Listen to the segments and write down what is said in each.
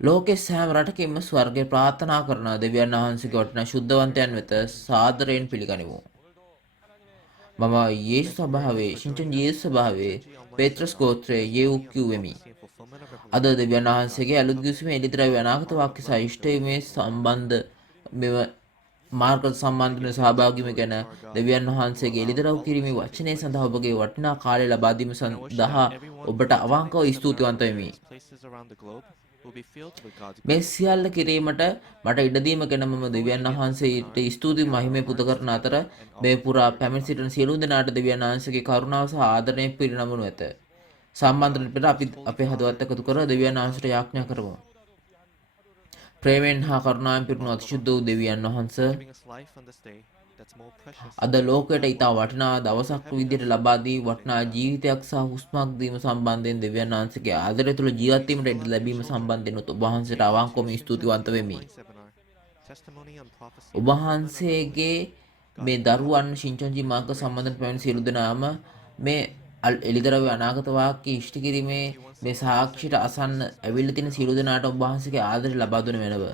ලෝකේ සෑම රටකින්ම ස්වර්ගය ප්‍රාර්ථනා කරන දෙවියන් වහන්සේගේ වටිනා ශුද්ධවන්තයන් වෙත සාදරයෙන් පිළිගනිමු. මම යේසුස් ස්වභාවයේ, ශින්චන් යේසුස් ස්වභාවයේ පේත්‍රස් ගෝත්‍රයේ යෙව්කියු වෙමි. අද දෙවියන් වහන්සේගේ අලුත් ගිවිසුමේ එළිදරව් අනාගත වාක්‍ය සහ ඉෂ්ටයේ සම්බන්ධ මෙව මාර්ග සම්බන්ධන සහභාගී වීම ගැන දෙවියන් වහන්සේගේ එළිදරව් කිරීමේ වචනය සඳහා ඔබගේ වටිනා කාලය ලබා දීම සඳහා ඔබට අවංකව ස්තුතිවන්ත වෙමි. මේ සියල්ල කිරීමට මට ඉඩ දීම ගැන මම දෙවියන් වහන්සේට ස්තුති මහිමේ පුද කරන අතර මේ පුරා පැමිණ සිටින සියලු දෙනාට දෙවියන් වහන්සේගේ කරුණාව සහ ආදරණය පිරිනමනු ඇත. සම්බන්ධන පිට අපි අපේ හදවත් එකතු කර දෙවියන් වහන්සේට යාඥා කරමු. ප්‍රේමෙන් හා කරුණාවෙන් පිරුණු අතිශුද්ධ වූ දෙවියන් වහන්සේ අද ලෝකයට ඉතා වටිනා දවසක් විදිහට ලබා දී වටිනා ජීවිතයක් සහ හුස්මක් දීම සම්බන්ධයෙන් දෙවියන් වහන්සේගේ ආදරය තුළ ජීවත් වීමට ඉඩ ලැබීම සම්බන්ධයෙන් ඔබ වහන්සේට අවංකවම ස්තුතිවන්ත වෙමි. ඔබ වහන්සේගේ මේ දරුවන් ශින්චන්ජි මාර්ග සම්බන්ධයෙන් පැමිණි සියලු දෙනාම මේ එළිදරව් අනාගත වාක්‍ය ඉෂ්ට කිරීමේ මේ සාක්ෂියට අසන්න ඇවිල්ලා තියෙන සියලු දෙනාට ඔබ වහන්සේගේ ආදරය ලබා දුන වෙනව.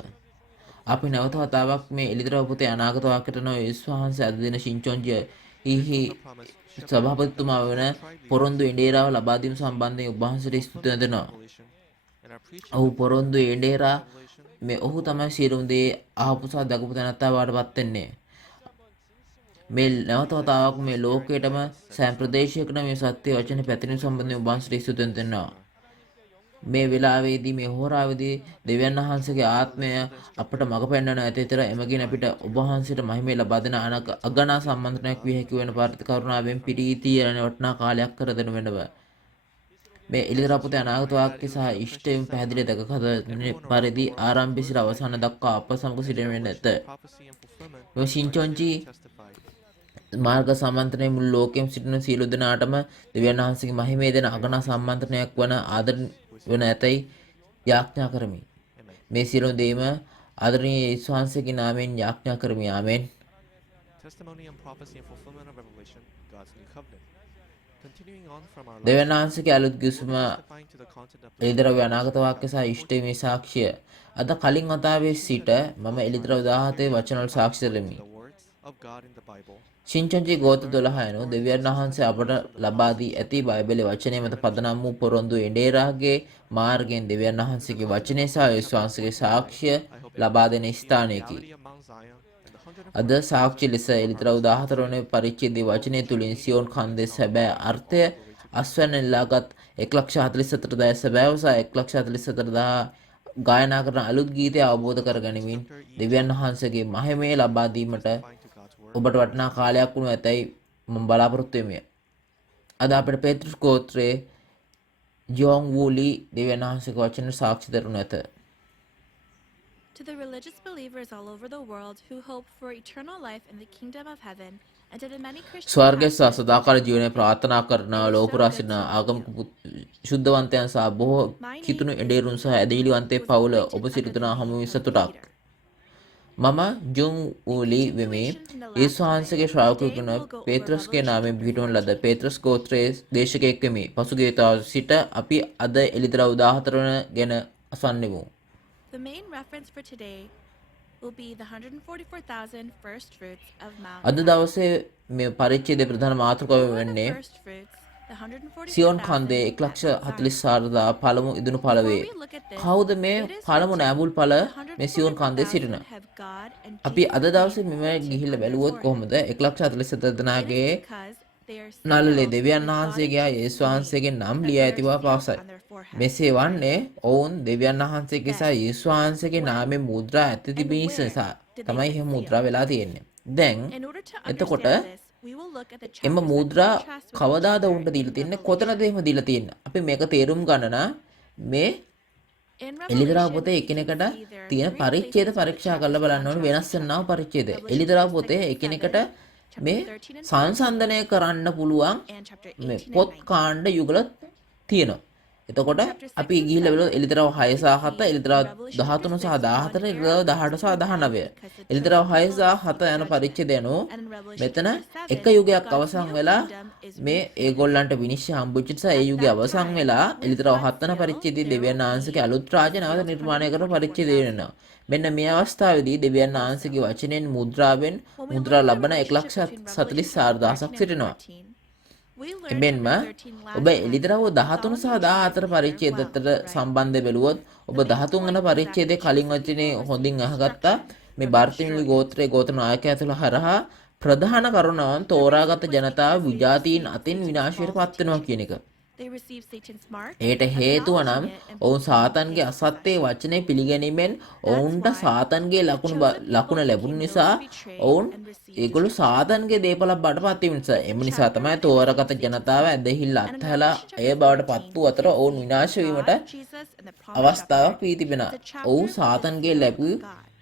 අපි නැවත වතාවක් මේ එළිදරව් පොතේ අනාගත වාක්‍යයට නො යේසුස් වහන්සේ අද දින ශින්චොන්ජි හිහි සභාපතිතුමා වන පොරොන්දු එඬේරාව ලබා දීම සම්බන්ධයෙන් ඔබ වහන්සේට ස්තුති දෙනවා. ඔහු පොරොන්දු එඬේරා මේ ඔහු තමයි සියලුම දේ අහපු සහ දකපු තැනත්තා වඩපත් වෙන්නේ. මේ නැවත වතාවක් මේ ලෝකයටම සෑම ප්‍රදේශයකම මේ සත්‍ය වචන පැතිරීම සම්බන්ධයෙන් ඔබ වහන්සේට ස්තුති දෙනවා. මේ වෙලාවේදී මේ හෝරාවේදී දෙවියන් වහන්සේගේ ආත්මය අපට මඟ පෙන්වන ඇතතර එමගින් අපිට ඔබ වහන්සේට මහිමේ ලබා දෙන අගනා සම්මන්ත්‍රණයක් විය හැකි වෙන පාර්ථ කරුණාවෙන් ප්‍රීතිය යන වටිනා කාලයක් කර දෙනු වෙනව. මේ එළිදරව් පොතේ අනාගත වාක්‍ය සහ ඉෂ්ටයෙන් පැහැදිලි දකකත පරිදි ආරම්භය සිට අවසාන දක්වා අප සමග සිටින වෙන ඇත. මේ ශින්චොන්ජි මාර්ග සම්මන්ත්‍රණය මුළු ලෝකෙම සිටින සියලු දෙනාටම දෙවියන් වහන්සේගේ මහිමේ දෙන අගනා සම්මන්ත්‍රණයක් වන ආදර වන ඇතැයි යාඥා කරමි. මේ සියලු දේම ආදරණීය යේසුස් වහන්සේගේ නාමයෙන් යාඥා කරමි. ආමෙන්. දෙවියන් වහන්සේගේ අලුත් ගිවිසුම එළිදරව් අනාගත වාක්‍ය සහ ඉෂ්ටයේ සාක්ෂිය. අද කලින් වතාවේ සිට මම එළිදරව් 17 වචනවල සාක්ෂි දෙමි. ශින්චන්ජි ගෝත්‍ර 12 යනු දෙවියන් වහන්සේ අපට ලබා දී ඇති බයිබලයේ වචනය මත පදනම් වූ පොරොන්දු එඬේරාගේ මාර්ගයෙන් දෙවියන් වහන්සේගේ වචනය සහ යේසුස් වහන්සේගේ සාක්ෂිය ලබා දෙන ස්ථානයකි. අද සාක්ෂි ලෙස එළිදරව් 14 වන පරිච්ඡේදයේ වචනය තුලින් සියොන් කන්දේ සැබෑ අර්ථය අස්වැන්න ලාගත් 1,44,000 සැබෑව සහ 1,44,000 ගායනා කරන අලුත් ගීතය අවබෝධ කර ගැනීමෙන් දෙවියන් වහන්සේගේ මහිමය ලබා දීමට ඔබට වටිනා කාලයක් වුණු ඇතැයි මම බලාපොරොත්තු වෙමි. අද අපේ පේත්‍රස් ගෝත්‍රයේ ජෝන් වූලි දෙවියන් වහන්සේගේ වචන සාක්ෂි දරනු ඇත. To the religious believers all over the world who hope for eternal life in the kingdom of heaven, and to the many Christian ස්වර්ගයේ සදාකාල ජීවනය ප්‍රාර්ථනා කරන ලෝපුරා සිටින ආගමික ශුද්ධවන්තයන් සහ බොහෝ කිතුණු එඬේරුන් සහ ඇදහිලිවන්තේ පවුල ඔබ සිටින හමු විසතුටක්. මම ජොන් ඌලි වෙමි. යේසුස් වහන්සේගේ ශ්‍රාවකයෙකු වන පේත්‍රස්ගේ නාමයෙන් පිහිටවන ලද පේත්‍රස් ගෝත්‍රයේ දේශකයෙක් වෙමි. පසුගිය දවස් සිට අපි අද එළිදරව් 14 වන ගැන අසන්නෙමු. The main reference for today will be the 144,000 first fruits of Mount. අද දවසේ මේ පරිච්ඡේදයේ ප්‍රධාන මාතෘකාව වෙන්නේ සියොන් කන්දේ 1,44,000 පළමු ඉදුණු පළවේ. කවුද මේ පළමු නෑඹුල් පළ මේ සියොන් කන්දේ සිටින? අපි අද දවසේ මෙම ගිහිල්ලා බැලුවොත් කොහොමද 1,44,000 දෙනාගේ නළලේ දෙවියන් වහන්සේගේ යේසුස් වහන්සේගේ නම් ලියා ඇති බව පවසයි. මෙසේ වන්නේ ඔවුන් දෙවියන් වහන්සේගේ සහ යේසුස් වහන්සේගේ නාමයෙන් මුද්‍රා ඇති තිබෙන නිසා තමයි එහෙම මුද්‍රා වෙලා තියෙන්නේ. දැන් එතකොට එම මුද්‍රා කවදාද උන්ට දීලා තින්නේ? කොතනද එහෙම දීලා තින්නේ? අපි මේක තේරුම් ගන්න මේ එළිදරව් පොතේ එකිනෙකට තියෙන පරිච්ඡේද පරීක්ෂා කරලා බලන්න ඕනේ වෙනස් වෙනව පරිච්ඡේද. එළිදරව් පොතේ එකිනෙකට මේ සංසන්දනය කරන්න පුළුවන් මේ පොත් කාණ්ඩ යුගල තියෙනවා. එතකොට අපි ගිහිල්ලා බලුවොත් එළිදරව් 6 සහ 7, එළිදරව් 13 සහ 14, එළිදරව් 18 සහ 19. එළිදරව් 6 සහ 7 යන පරිච්ඡේදය අනුව මෙතන එක යුගයක් අවසන් වෙලා මේ ඒගොල්ලන්ට විනිශ්චය හම්බුච්ච නිසා ඒ යුගය අවසන් වෙලා එළිදරව් 7 වන පරිච්ඡේදයේ දෙවියන් වහන්සේගේ අලුත් රාජ්‍ය නැවත නිර්මාණය කරන පරිච්ඡේදය වෙනවා. මෙන්න මේ අවස්ථාවේදී දෙවියන් වහන්සේගේ වචනෙන් මුද්‍රාවෙන් මුද්‍රා ලබන 1,44,000ක් සිටිනවා. එබැවින්ම ඔබ එළිදරව් 13 සහ 14 පරිච්ඡේද අතර සම්බන්ධය බැලුවොත් ඔබ 13 වන පරිච්ඡේදයේ කලින් වචනේ හොඳින් අහගත්තා. මේ බර්තිමෙලි ගෝත්‍රයේ ගෝත්‍ර නායකයා තුළ හරහා ප්‍රධාන කරුණාවන් තෝරාගත් ජනතාව විජාතීන් අතින් විනාශයට පත් වෙනවා කියන එක. ඒට හේතුව නම් ඔවුන් සාතන්ගේ අසත්‍යයේ වචනේ පිළිගැනීමෙන් ඔවුන්ට සාතන්ගේ ලකුණ ලැබුණු නිසා ඔවුන් ඒගොල්ලෝ සාතන්ගේ දේපලක් බවට පත් වීම නිසා එම නිසා තමයි තෝරාගත් ජනතාව ඇදහිල්ල අත්හැලා එය බවට පත් වූ අතර ඔවුන් විනාශ වීමට අවස්ථාවක් වී තිබෙනවා. ඔවුන් සාතන්ගේ ලැබූ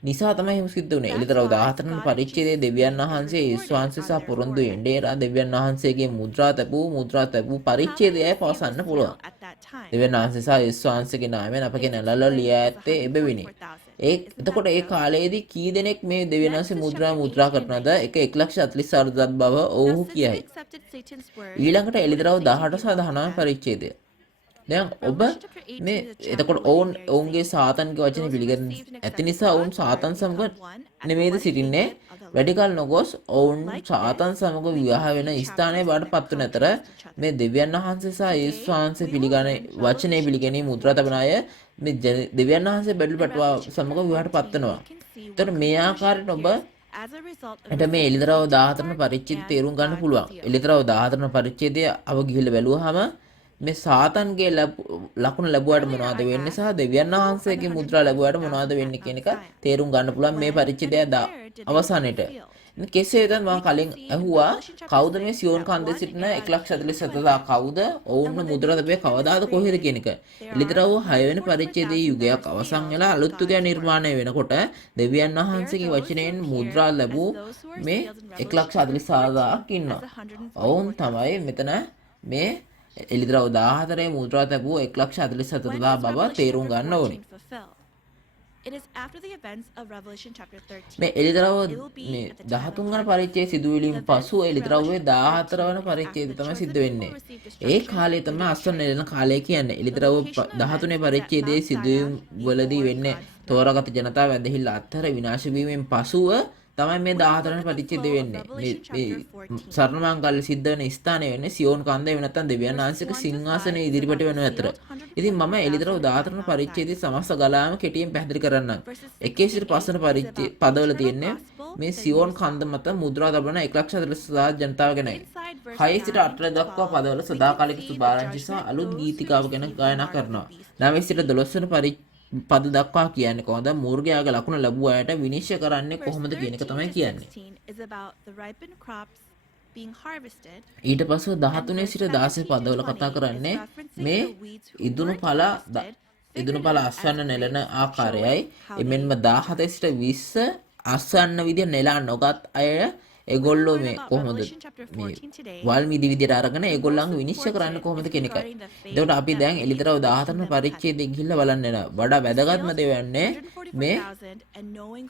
නිසා තමයි එහෙම සිද්ධ වුනේ. එළිදරව් 14 වන පරිච්ඡේදයේ දෙවියන් වහන්සේ ඊස්වාංශ සහ පොරොන්දු එඬේරා දෙවියන් වහන්සේගේ මුද්‍රා තැබූ පරිච්ඡේදයයි පවසන්න පුළුවන්. දෙවියන් වහන්සේ සහ ඊස්වාංශගේ නාමයෙන් අපගේ නැලල ලියා ඇත්තේ එබැවිනි. එතකොට ඒ කාලයේදී කී දෙනෙක් මේ දෙවියන් වහන්සේ මුද්‍රා කරනවද? 1,44,000 බව ඔව්හු කියයි. ඊළඟට එළිදරව් 18 සහ 19 පරිච්ඡේදය. දැන් ඔබ මේ එතකොට ඔවුන්ගේ සාතන්ගේ වචනේ පිළිගන්න ඇති නිසා ඔවුන් සාතන් සමග නෙමෙයිද සිටින්නේ. වැඩි කල නොගොස් ඔවුන් සාතන් සමග විවාහ වෙන ස්ථානයේ බාට පත් වන අතර මේ දෙවියන් වහන්සේ සහ යේසුස් වහන්සේ පිළිගන්නේ වචනේ පිළිගැනීම මුද්‍රා තබන අය මේ දෙවියන් වහන්සේ බැඩළු පැටවා සමග විවාහට පත් වෙනවා. එතකොට මේ ආකාරයට ඔබ එට මේ එළිදරව් 14 පරිච්ඡේදය තේරුම් ගන්න පුළුවන්. එළිදරව් 14 පරිච්ඡේදය අව ගිහිල්ලා බැලුවාම මේ සාතන්ගේ ලකුණ ලැබුවාට මොනවද වෙන්නේ සහ දෙවියන් වහන්සේගේ මුද්‍රා ලැබුවාට මොනවද වෙන්නේ කියන එක තේරුම් ගන්න පුළුවන් මේ පරිච්ඡේදය අවසානයේට. කෙසේ වෙතත් මම කලින් අහුවා කවුද මේ සියෝන් කන්දේ සිටින 1,47,000 කවුද? ඔවුන්ව මුද්‍රා තබේ කවදාද කොහෙද කියන එක. එළිදරව් 6 වෙනි පරිච්ඡේදයේ යුගයක් අවසන් වෙලා අලුත් යුගයක් නිර්මාණය වෙනකොට දෙවියන් වහන්සේගේ වචනයෙන් මුද්‍රා ලැබූ මේ 1,44,000ක් ඉන්නවා. ඔවුන් තමයි මෙතන මේ එළිදරව් 14 මුද්‍රා තැබූ 1,47,000 බව තේරුම් ගන්න ඕනේ. මේ එළිදරව් 13 වන පරිච්ඡේදයේ සිදුවීම් පසු එළිදරව්වේ 14 වන පරිච්ඡේදය තමයි සිද්ධ වෙන්නේ. ඒ කාලය තමයි අස්වැන්න නෙළන කාලය කියන්නේ. එළිදරව් 13 පරිච්ඡේදයේ සිදුවීම් වලදී වෙන්නේ තෝරාගත් ජනතාව ඇදහිල්ල අත්හැර විනාශ වීමෙන් පසුව තමයි මේ 14 වෙනි පරිච්ඡේදය වෙන්නේ. මේ සරණමංගල්‍ය සිද්ධ වෙන ස්ථානය වෙන්නේ සියෝන් කන්දේ වෙන නැත්නම් දෙවියන් වහන්සේගේ සිංහාසනයේ ඉදිරිපිට වෙන අතර. ඉතින් මම එළිදරව් 14 වෙනි පරිච්ඡේදයේ සමස්ත ගලාම කෙටියෙන් පැහැදිලි කරන්නම්. 1 පරිච්ඡේද පදවල තියෙන්නේ මේ සියෝන් කන්ද මත මුද්‍රා තබන 1,40,000 ජනතාව ගැනයි. 6 සිට 8 දක්වා පදවල සදාකාලික සුභාරංචි සහ අලුත් ගීතිකාව ගැන ගායනා කරනවා. 9 සිට 12 වෙනි පද දක්වා කියන්නේ කොහොමද මූර්ගයාගේ ලකුණ ලැබුව අයට විනිශ්චය කරන්නේ කොහොමද කියන එක තමයි කියන්නේ. ඊට පස්ව 13 සිට 16 පදවල කතා කරන්නේ මේ ඉදුණු පළ අස්වැන්න නෙලන ආකාරයයි. එමෙන්ම 17 සිට 20 අස්වැන්න විදිය නෙලා නොගත් අය ඒගොල්ලෝ මේ කොහොමද මේ වල් මිදි විදියට අරගෙන ඒගොල්ලන්ව විනිශ්චය කරන්න කොහොමද කියන එකයි. එතකොට අපි දැන් එළිදරව් 14 පරිච්ඡේදයේ ගිහිල්ලා බලන්න යනවා. වඩා වැදගත්ම දේ වෙන්නේ මේ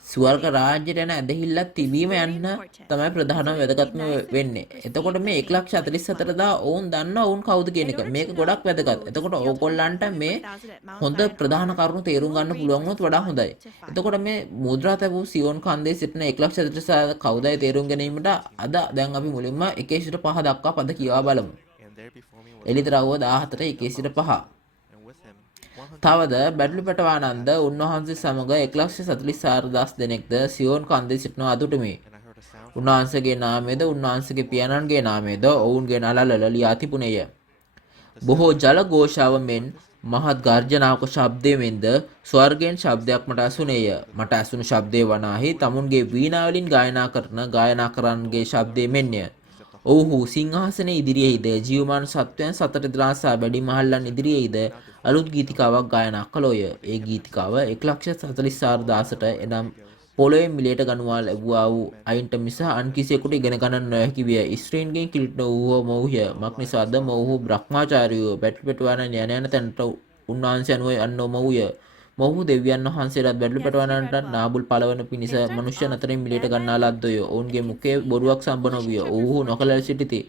ස්වර්ග රාජ්‍යයට යන ඇදහිල්ලක් තිබීම යන්න තමයි ප්‍රධානම වැදගත්ම වෙන්නේ. එතකොට මේ 1,44,000 ඔවුන් දන්නවා ඔවුන් කවුද කියන එක. මේක ගොඩක් වැදගත්. එතකොට ඕගොල්ලන්ට මේ හොඳ ප්‍රධාන කරුණු තේරුම් ගන්න පුළුවන් වුණොත් වඩා හොඳයි. එතකොට මේ මුද්‍රා තැබූ සියෝන් කන්දේ සිටින 1,44,000 කවුදයි තේරුම් ගැනීමට අද දැන් අපි මුලින්ම 1 සිට 5 දක්වා පද කියවා බලමු. එළිදරව් 14 1 සිට 5. තවද බැඩළු පැටවානන්ද උන්වහන්සේ සමග 1,44,000 දෙනෙක්ද සියෝන් කන්දේ සිටින අදුටුමේ. උන්වහන්සේගේ නාමයේද උන්වහන්සේගේ පියාණන්ගේ නාමයේද ඔවුන්ගේ නළල ලියා තිබුණේය. බොහෝ ජල ඝෝෂාව මෙන් මහත් ගර්ජනාවක ශබ්දය මෙන්ද ස්වර්ගයෙන් ශබ්දයක් මට ඇසුනේය. මට ඇසුණු ශබ්දය වනාහි තමුන්ගේ වීණා වලින් ගායනා කරන ගායනාකරන්ගේ ශබ්දය මෙන්ය. ඔව්හු සිංහාසනයේ ඉදිරියේද ජීවමාන සත්වයන් සතර දරාසා බැඩි මහල්ලන් ඉදිරියේද අලුත් ගීතිකාවක් ගායනා කළෝය. ඒ ගීතිකාව 1,44,000ට එනම් පොළොවේ මිලයට ගනුවා ලැබුවා වූ අයින්ට මිස අන් කිසියෙකුට ඉගෙන ගන්නට නොහැකි විය. ස්ත්‍රීන්ගෙන් කිලිට වූ මොහුය. මක්නිසාද මොහු බ්‍රහ්මචාරීව බැටළු පැටවන යන තැනට උන්වහන්සේ අනුව යන්න මොහුය. මොහු දෙවියන් වහන්සේලාත් බැටළු පැටවන්නට නාබුල් පළවන පිණිස මනුෂ්‍යයන් අතරින් මිලයට ගන්නා ලද්දෝය. ඔවුන්ගේ මුඛයේ බොරුවක් සම්බ නොවිය. ඔව්හු නොකල සිටිති.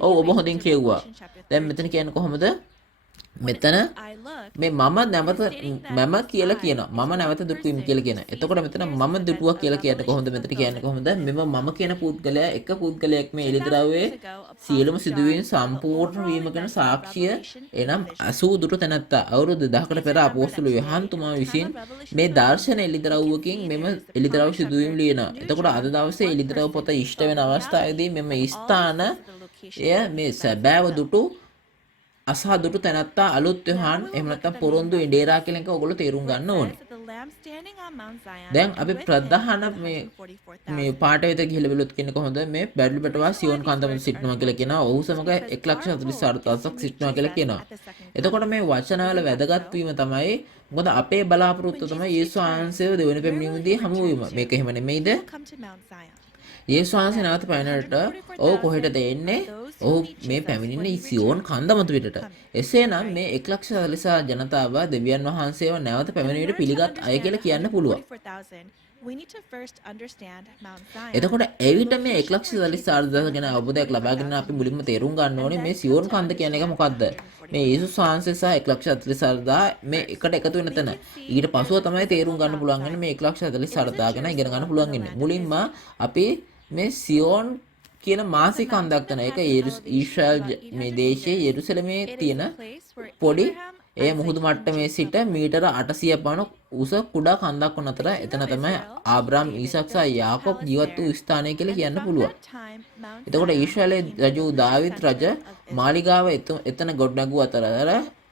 ඔව් ඔබ හොඳින් කියුවා. දැන් මෙතන කියන්නේ කොහොමද? මෙතන මේ මම නැවත මම කියලා කියනවා. මම නැවත දුටුවීම කියලා කියනවා. එතකොට මෙතන මම දුටුවා කියලා කියන්නේ කොහොමද? මෙතන කියන්නේ කොහොමද? මෙම මම කියන පුද්ගලයා එක පුද්ගලයෙක් මේ එළිදරව්වේ සියලුම සිදුවීම් සම්පූර්ණ වීම ගැන සාක්ෂිය එනම් 80 දුටු තැනැත්තා අවුරුදු 2000කට පෙර අපෝස්තල යොහන් තුමා විසින් මේ දර්ශන එළිදරව්වකින් මෙම එළිදරව් සිදුවීම් ලියනවා. එතකොට අද දවසේ එළිදරව් පොත ඉෂ්ට වෙන අවස්ථාවේදී මෙම ස්ථාන එය මේ සැබෑව දුටු අසහ දුටු තැනැත්තා අලුත් යොහන් එහෙම නැත්නම් පොරොන්දු ඉඩේරා කියලා එක ඔයගොල්ලෝ තේරුම් ගන්න ඕනේ. දැන් අපි ප්‍රධාන මේ පාඩය වෙත ගිහිල්ලා බලුවොත් කියන්නේ කොහොමද මේ බැඩළු පැටවා සියොන් කන්දම සිටිනවා කියලා කියනවා. ඔහු සමග 1,44,000ක් සිටිනවා කියලා කියනවා. එතකොට මේ වචනවල වැදගත් වීම තමයි මොකද අපේ බලාපොරොත්තුව තමයි යේසුස් වහන්සේව දෙවෙනි පැමිණීමේදී හමු වීම. මේක එහෙම නෙමෙයිද? යේසුස් වහන්සේ නැවත පැමිණෙන්නට ඔහු කොහෙටද එන්නේ? ඔහු මේ පැමිණෙන්නේ සියොන් කන්ද මත පිටට. එසේනම් මේ 1,40,000 ජනතාව දෙවියන් වහන්සේව නැවත පැමිණීමට පිළිගත් අය කියලා කියන්න පුළුවන්. එතකොට එවිට මේ 1,40,000 ගැන අවබෝධයක් ලබාගෙන අපි මුලින්ම තේරුම් ගන්න ඕනේ මේ සියොන් කන්ද කියන එක මොකද්ද? මේ යේසුස් වහන්සේ සහ 1,40,000 මේ එකට එකතු වෙන තැන. ඊට පස්ව තමයි තේරුම් ගන්න පුළුවන් වෙන්නේ මේ 1,40,000 ගැන ඉගෙන ගන්න පුළුවන් වෙන්නේ. මුලින්ම අපි මේ සියොන් කියන මාසික කන්දක් තන එක ඊශ්‍රායල් මේ දේශයේ යෙරුසලමේ තියෙන පොඩි එය මුහුදු මට්ටමේ සිට මීටර 800 පමණ උස කුඩා කන්දක් වන අතර එතන තමයි ආබ්‍රාම් ඊසක් සහ යාකොබ් ජීවත් වූ ස්ථානය කියලා කියන්න පුළුවන්. එතකොට ඊශ්‍රායලයේ රජු දාවිත් රජ මාලිගාව එතන ගොඩනගුව අතර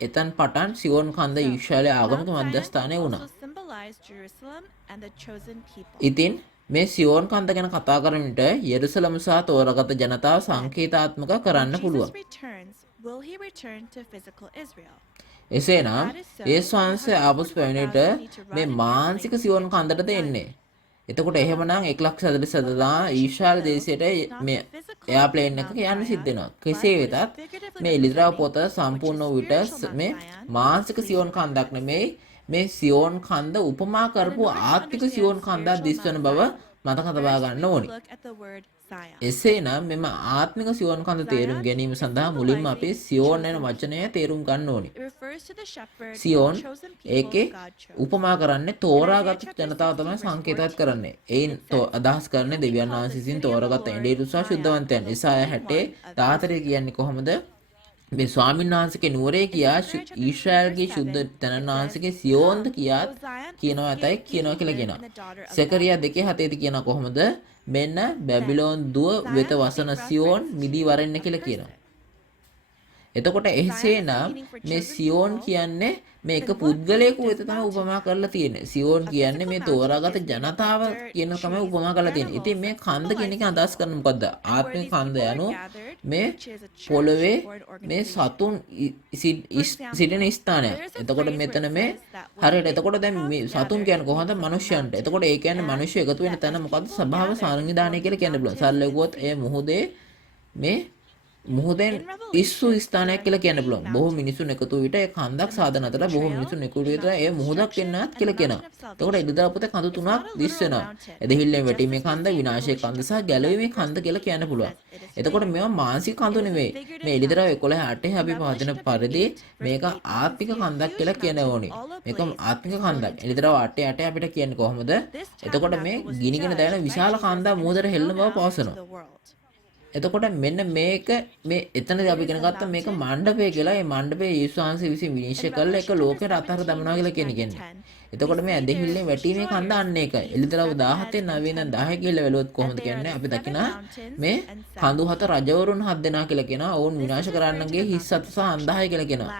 එතන් පටන් සියොන් කන්ද ඊශ්‍රායලයේ ආගමික මධ්‍යස්ථානය වුණා. ඉතින් මේ සියොන් කන්ද ගැන කතා කරන විට යෙරුසලම සහ තෝරාගත් ජනතාව සංකේතාත්මක කරන්න පුළුවන්. එසේනම් යේසුස් වහන්සේ ආපසු පැමිණෙට මේ මානසික සියොන් කන්දටද එන්නේ. එතකොට එහෙමනම් 1,40,000 ඊශ්‍රායල් දේශයට මේ එයාප්ලේන් එකක යන්න සිද්ධ වෙනවා. කෙසේ වෙතත් මේ එළිදරව් පොත සම්පූර්ණ වූ විට මේ මානසික සියොන් කන්දක් නෙමෙයි මේ සියොන් කන්ද උපමා කරපු ආත්මික සියොන් කන්දක් දිස්වන බව මතක තබා ගන්න ඕනි. එසේනම් මෙම ආත්මික සියොන් කන්ද තේරුම් ගැනීම සඳහා මුලින්ම අපි සියොන් යන වචනය තේරුම් ගන්න ඕනි. සියොන් ඒකේ උපමා කරන්නේ තෝරාගත් ජනතාව තමයි සංකේතවත් කරන්නේ. එයින් අදහස් කරන්නේ දෙවියන් වහන්සේ විසින් තෝරාගත් ඉන්දියානු සහ ශුද්ධවන්තයන්. ඉසායා 60:14 කියන්නේ කොහොමද? මේ ස්වාමීන් වහන්සේගේ නුවරේ කියා ඊශ්‍රායල්ගේ ශුද්ධ තනන් වහන්සේගේ සියෝන්ද කියාත් කියනවා ඇතයි කියනවා කියලා කියනවා. සෙකරියා 2:7 කියනවා කොහොමද? මෙන්න බැබිලෝන් දුව වෙත වසන සියෝන් මිදී වරෙන්න කියලා කියනවා. එතකොට එහෙසේනම් මේ සියෝන් කියන්නේ මේ එක පුද්ගලයෙකු වෙත තමයි උපමා කරලා තියෙන්නේ. සියෝන් කියන්නේ මේ තෝරාගත ජනතාව කියන තමයි උපමා කරලා තියෙන්නේ. ඉතින් මේ කන්ද කියන එක අදහස් කරන්නේ මොකද්ද? ආත්මික කන්ද යනු මේ පොළවේ මේ සතුන් සිටින ස්ථානයක්. එතකොට මෙතන මේ හරියට එතකොට දැන් මේ සතුන් කියන්නේ කොහොමද? මිනිස්යන්ට. එතකොට ඒ කියන්නේ මිනිස්සු එකතු වෙන තැන මොකද්ද? ස්වභාව සංවිධානය කියලා කියන්න පුළුවන්. සරලවුවොත් ඒ මුහුදේ මේ මුහුදෙන් ඉස්සු ස්ථානයක් කියලා කියන්න පුළුවන්. බොහෝ මිනිසුන් එකතු විට ඒ කන්දක් සාදන අතර බොහෝ මිනිසුන් එකතු විට ඒ මුහුදක් වෙන්නත් කියලා කියනවා. එතකොට එළිදරව් පොතේ කඳු තුනක් දිස් වෙනවා. එදෙහිල්ලෙන් වැටීමේ කන්ද, විනාශයේ කන්ද සහ ගැලවීමේ කන්ද කියලා කියන්න පුළුවන්. එතකොට මේවා මානසික කඳු නෙවෙයි. මේ එළිදරව් 11:8 අපි පවතින පරිදි මේක ආත්මික කන්දක් කියලා කියන්න ඕනේ. මේක ආත්මික කන්දක්. එළිදරව් 8:8 අපිට කියන්නේ කොහොමද? එතකොට මේ ගිනිගෙන දැවෙන විශාල කන්දක් මුහුදට හෙළන බව පවසනවා. එතකොට මෙන්න මේක මේ එතනදී අපි ඉගෙන ගත්ත මේක මණ්ඩපය කියලා. මේ මණ්ඩපය යේසුස් වහන්සේ විසින් විනිශ්චය කළ එක ලෝකයට අතහර දමනවා කියලා කියන්නේ. එතකොට මේ ඇදහිල්ලෙන් වැටීමේ කන්ද අන්න ඒකයි. එළිදරව් 17 9 ඉඳන් 10 කියලා වැළුවොත් කොහොමද කියන්නේ? අපි දකින මේ කඳු හත රජවරුන් 7 දෙනා කියලා කියනවා. ඔවුන් විනාශ කරන්නගේ හිස් අත සහ අන්ධහය කියලා කියනවා.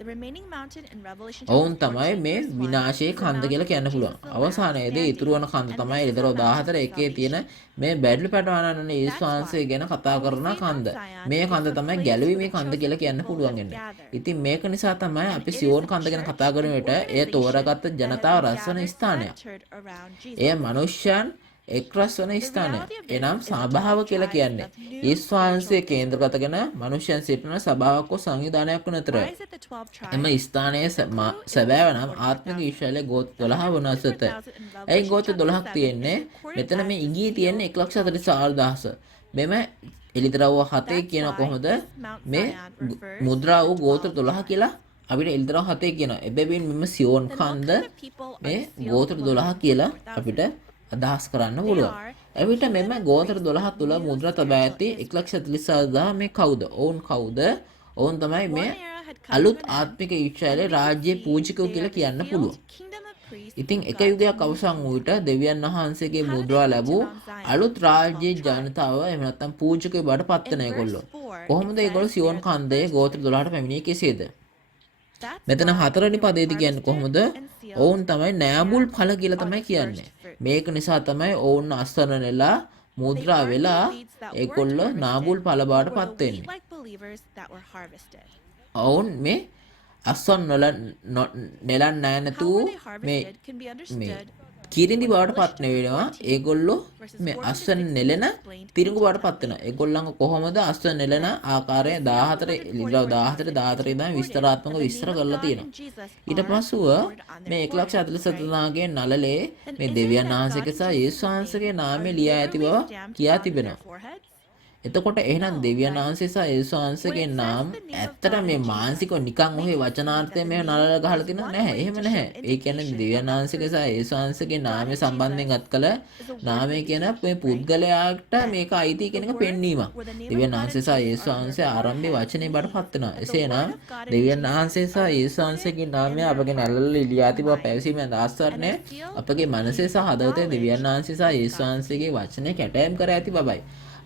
The remaining mountain in Revelation ඔවුන් chapter තමයි 14 මේ verse 1 විනාශයේ is the කන්ද කියලා mountain කියන්න of පුළුවන්. Jesus the Lamb අවසානයේදී ඉතුරු වන කන්ද standing, and තමයි this is එළිදරව් the mountain 14 of එකේ තියෙන salvation. මේ බැඩළු පැටවනන යේසුස් That's වහන්සේ why ගැන කතා when we කරන say කන්ද. Mount Zion මේ is කන්ද the තමයි place where ගැලවීමේ the කන්ද chosen කියලා කියන්න people පුළුවන් have වෙන්නේ. gathered. ඉතින් මේක නිසා තමයි And අපි it is සියෝන් a කන්ද ගැන church කතා කරන and විට ඒ organization තෝරාගත් that have ජනතාව been රැස් වන gathered ස්ථානයක්. centered around Jesus. එය මනුෂ්‍යයන් එක්රස් වන The ස්ථානයක්. reality of this එනම් is the සභාව 12 කියලා tribes කියන්නේ of new යේසුස් වහන්සේ spiritual Israel. කේන්ද්‍රගතගෙන මනුෂ්‍යයන් සිටින සභාවක් හෝ සංවිධානයක් වන අතර Why is it the 12 එම tribes? ස්ථානයේ The clue is සැබෑව the නම් ආත්මික 44,000. ඊශ්‍රායලයේ ගෝත්‍ර The 12 වන අසත. 144,000 in ඇයි Revelation ගෝත්‍ර chapter 12ක් 7 තියෙන්නේ? is recorded මෙතන as මේ the ඉගියේ seal තියෙන්නේ of the 1,44,000. මෙම එළිදරව් 7 That's කියන why කොහොමද this Mount මේ Zion refers මුද්‍රා to වූ the ගෝත්‍ර 12 12 කියලා අපිට එළිදරව් 7 කියනවා. එබැවින් මෙම සියෝන් Then what කන්ද kind of people are මේ the sealed ගෝත්‍ර 12 කියලා 144,000? අපිට අදහස් කරන්න They පුළුවන්. are එවිට the මෙම heathen ගෝත්‍ර priests 12 of තුල new මුද්‍රා තබා ඇති spiritual Israel. 1,44,000 මේ කවුද? ඔවුන් කවුද? ඔවුන් තමයි One මේ era had come අලුත් to an end, ආත්මික and ඊශ්‍රායලයේ we can රාජ්‍ය see පූජකයෝ they කියලා are the කියන්න sealed පුළුවන්. kingdom of priests ඉතින් of එක God's යුගයක් new අවසන් වූ kingdom. විට දෙවියන් වහන්සේගේ How did මුද්‍රා they get to ලැබූ Mount Zion? අලුත් The 12 රාජ්‍ය tribes. ජනතාව එහෙම නැත්නම් පූජකයෝ බවට පත් වෙන In ඒගොල්ලෝ. verse 4, කොහොමද it ඒගොල්ලෝ says සියෝන් they are the කන්දේ first ගෝත්‍ර fruits. 12ට පැමිණියේ කෙසේද? That's මෙතන why හතරවෙනි they were පදේදී කියන්නේ harvested කොහොමද? and sealed. ඔවුන් තමයි නෑබුල් ඵල කියලා are තමයි the කියන්නේ. first fruits. මේක නිසා තමයි ඔවුන් අස්වන නෙලා They මුද්‍රා are the වෙලා weeds that weren't ඒගොල්ලෝ නාබුල් harvested, ඵල but බවට were පත් the වෙන්නේ. wheat-like believers that were harvested. ඔවුන් මේ අස්වන් නෙලන් නැහැ How නැතුව were they මේ harvested can be මේ understood කිරිඳි when බවට English පත් වෙනවා. chapter 14 ඒගොල්ලෝ verses මේ 14 to අස්වන් 16 නෙලන explained තිරිඟු in බවට detail. පත් වෙනවා. ඒගොල්ලන්ව කොහොමද අස්වන් නෙලන ආකාරය 14 ඉඳලා 14 14 ඉඳන් විස්තරාත්මක විස්තර කරලා තියෙනවා. ඊට පස්සුව මේ 1,47,000ගේ නළලේ මේ දෙවියන් වහන්සේගේ සහ යේසුස් වහන්සේගේ නාමය ලියා ඇති බව කියා තිබෙනවා. එතකොට එහෙනම් දෙවියන් වහන්සේ සහ යේසුස් වහන්සේගේ නාම ඇත්තට මේ මානසිකව නිකන් ඔහේ වචනාර්ථය මේ නළල ගහලා තියෙනව නැහැ. එහෙම නැහැ. ඒ කියන්නේ දෙවියන් වහන්සේගේ සහ යේසුස් වහන්සේගේ නාමය සම්බන්ධයෙන් අත් කළ නාමය කියන මේ පුද්ගලයාට මේක අයිති කියන එක පෙන්වීමක්. දෙවියන් වහන්සේ සහ යේසුස් වහන්සේ ආරම්භයේ වචනේ බඩපත් වෙනවා. එසේනම් දෙවියන් වහන්සේ සහ යේසුස් වහන්සේගේ නාමය අපගේ නළල ලියා තිබව පැවසීමෙන් ආස්වරණය අපගේ මනසේ සහ හදවතේ දෙවියන් වහන්සේ සහ යේසුස් වහන්සේගේ වචනේ කැටයම් කර ඇති බවයි.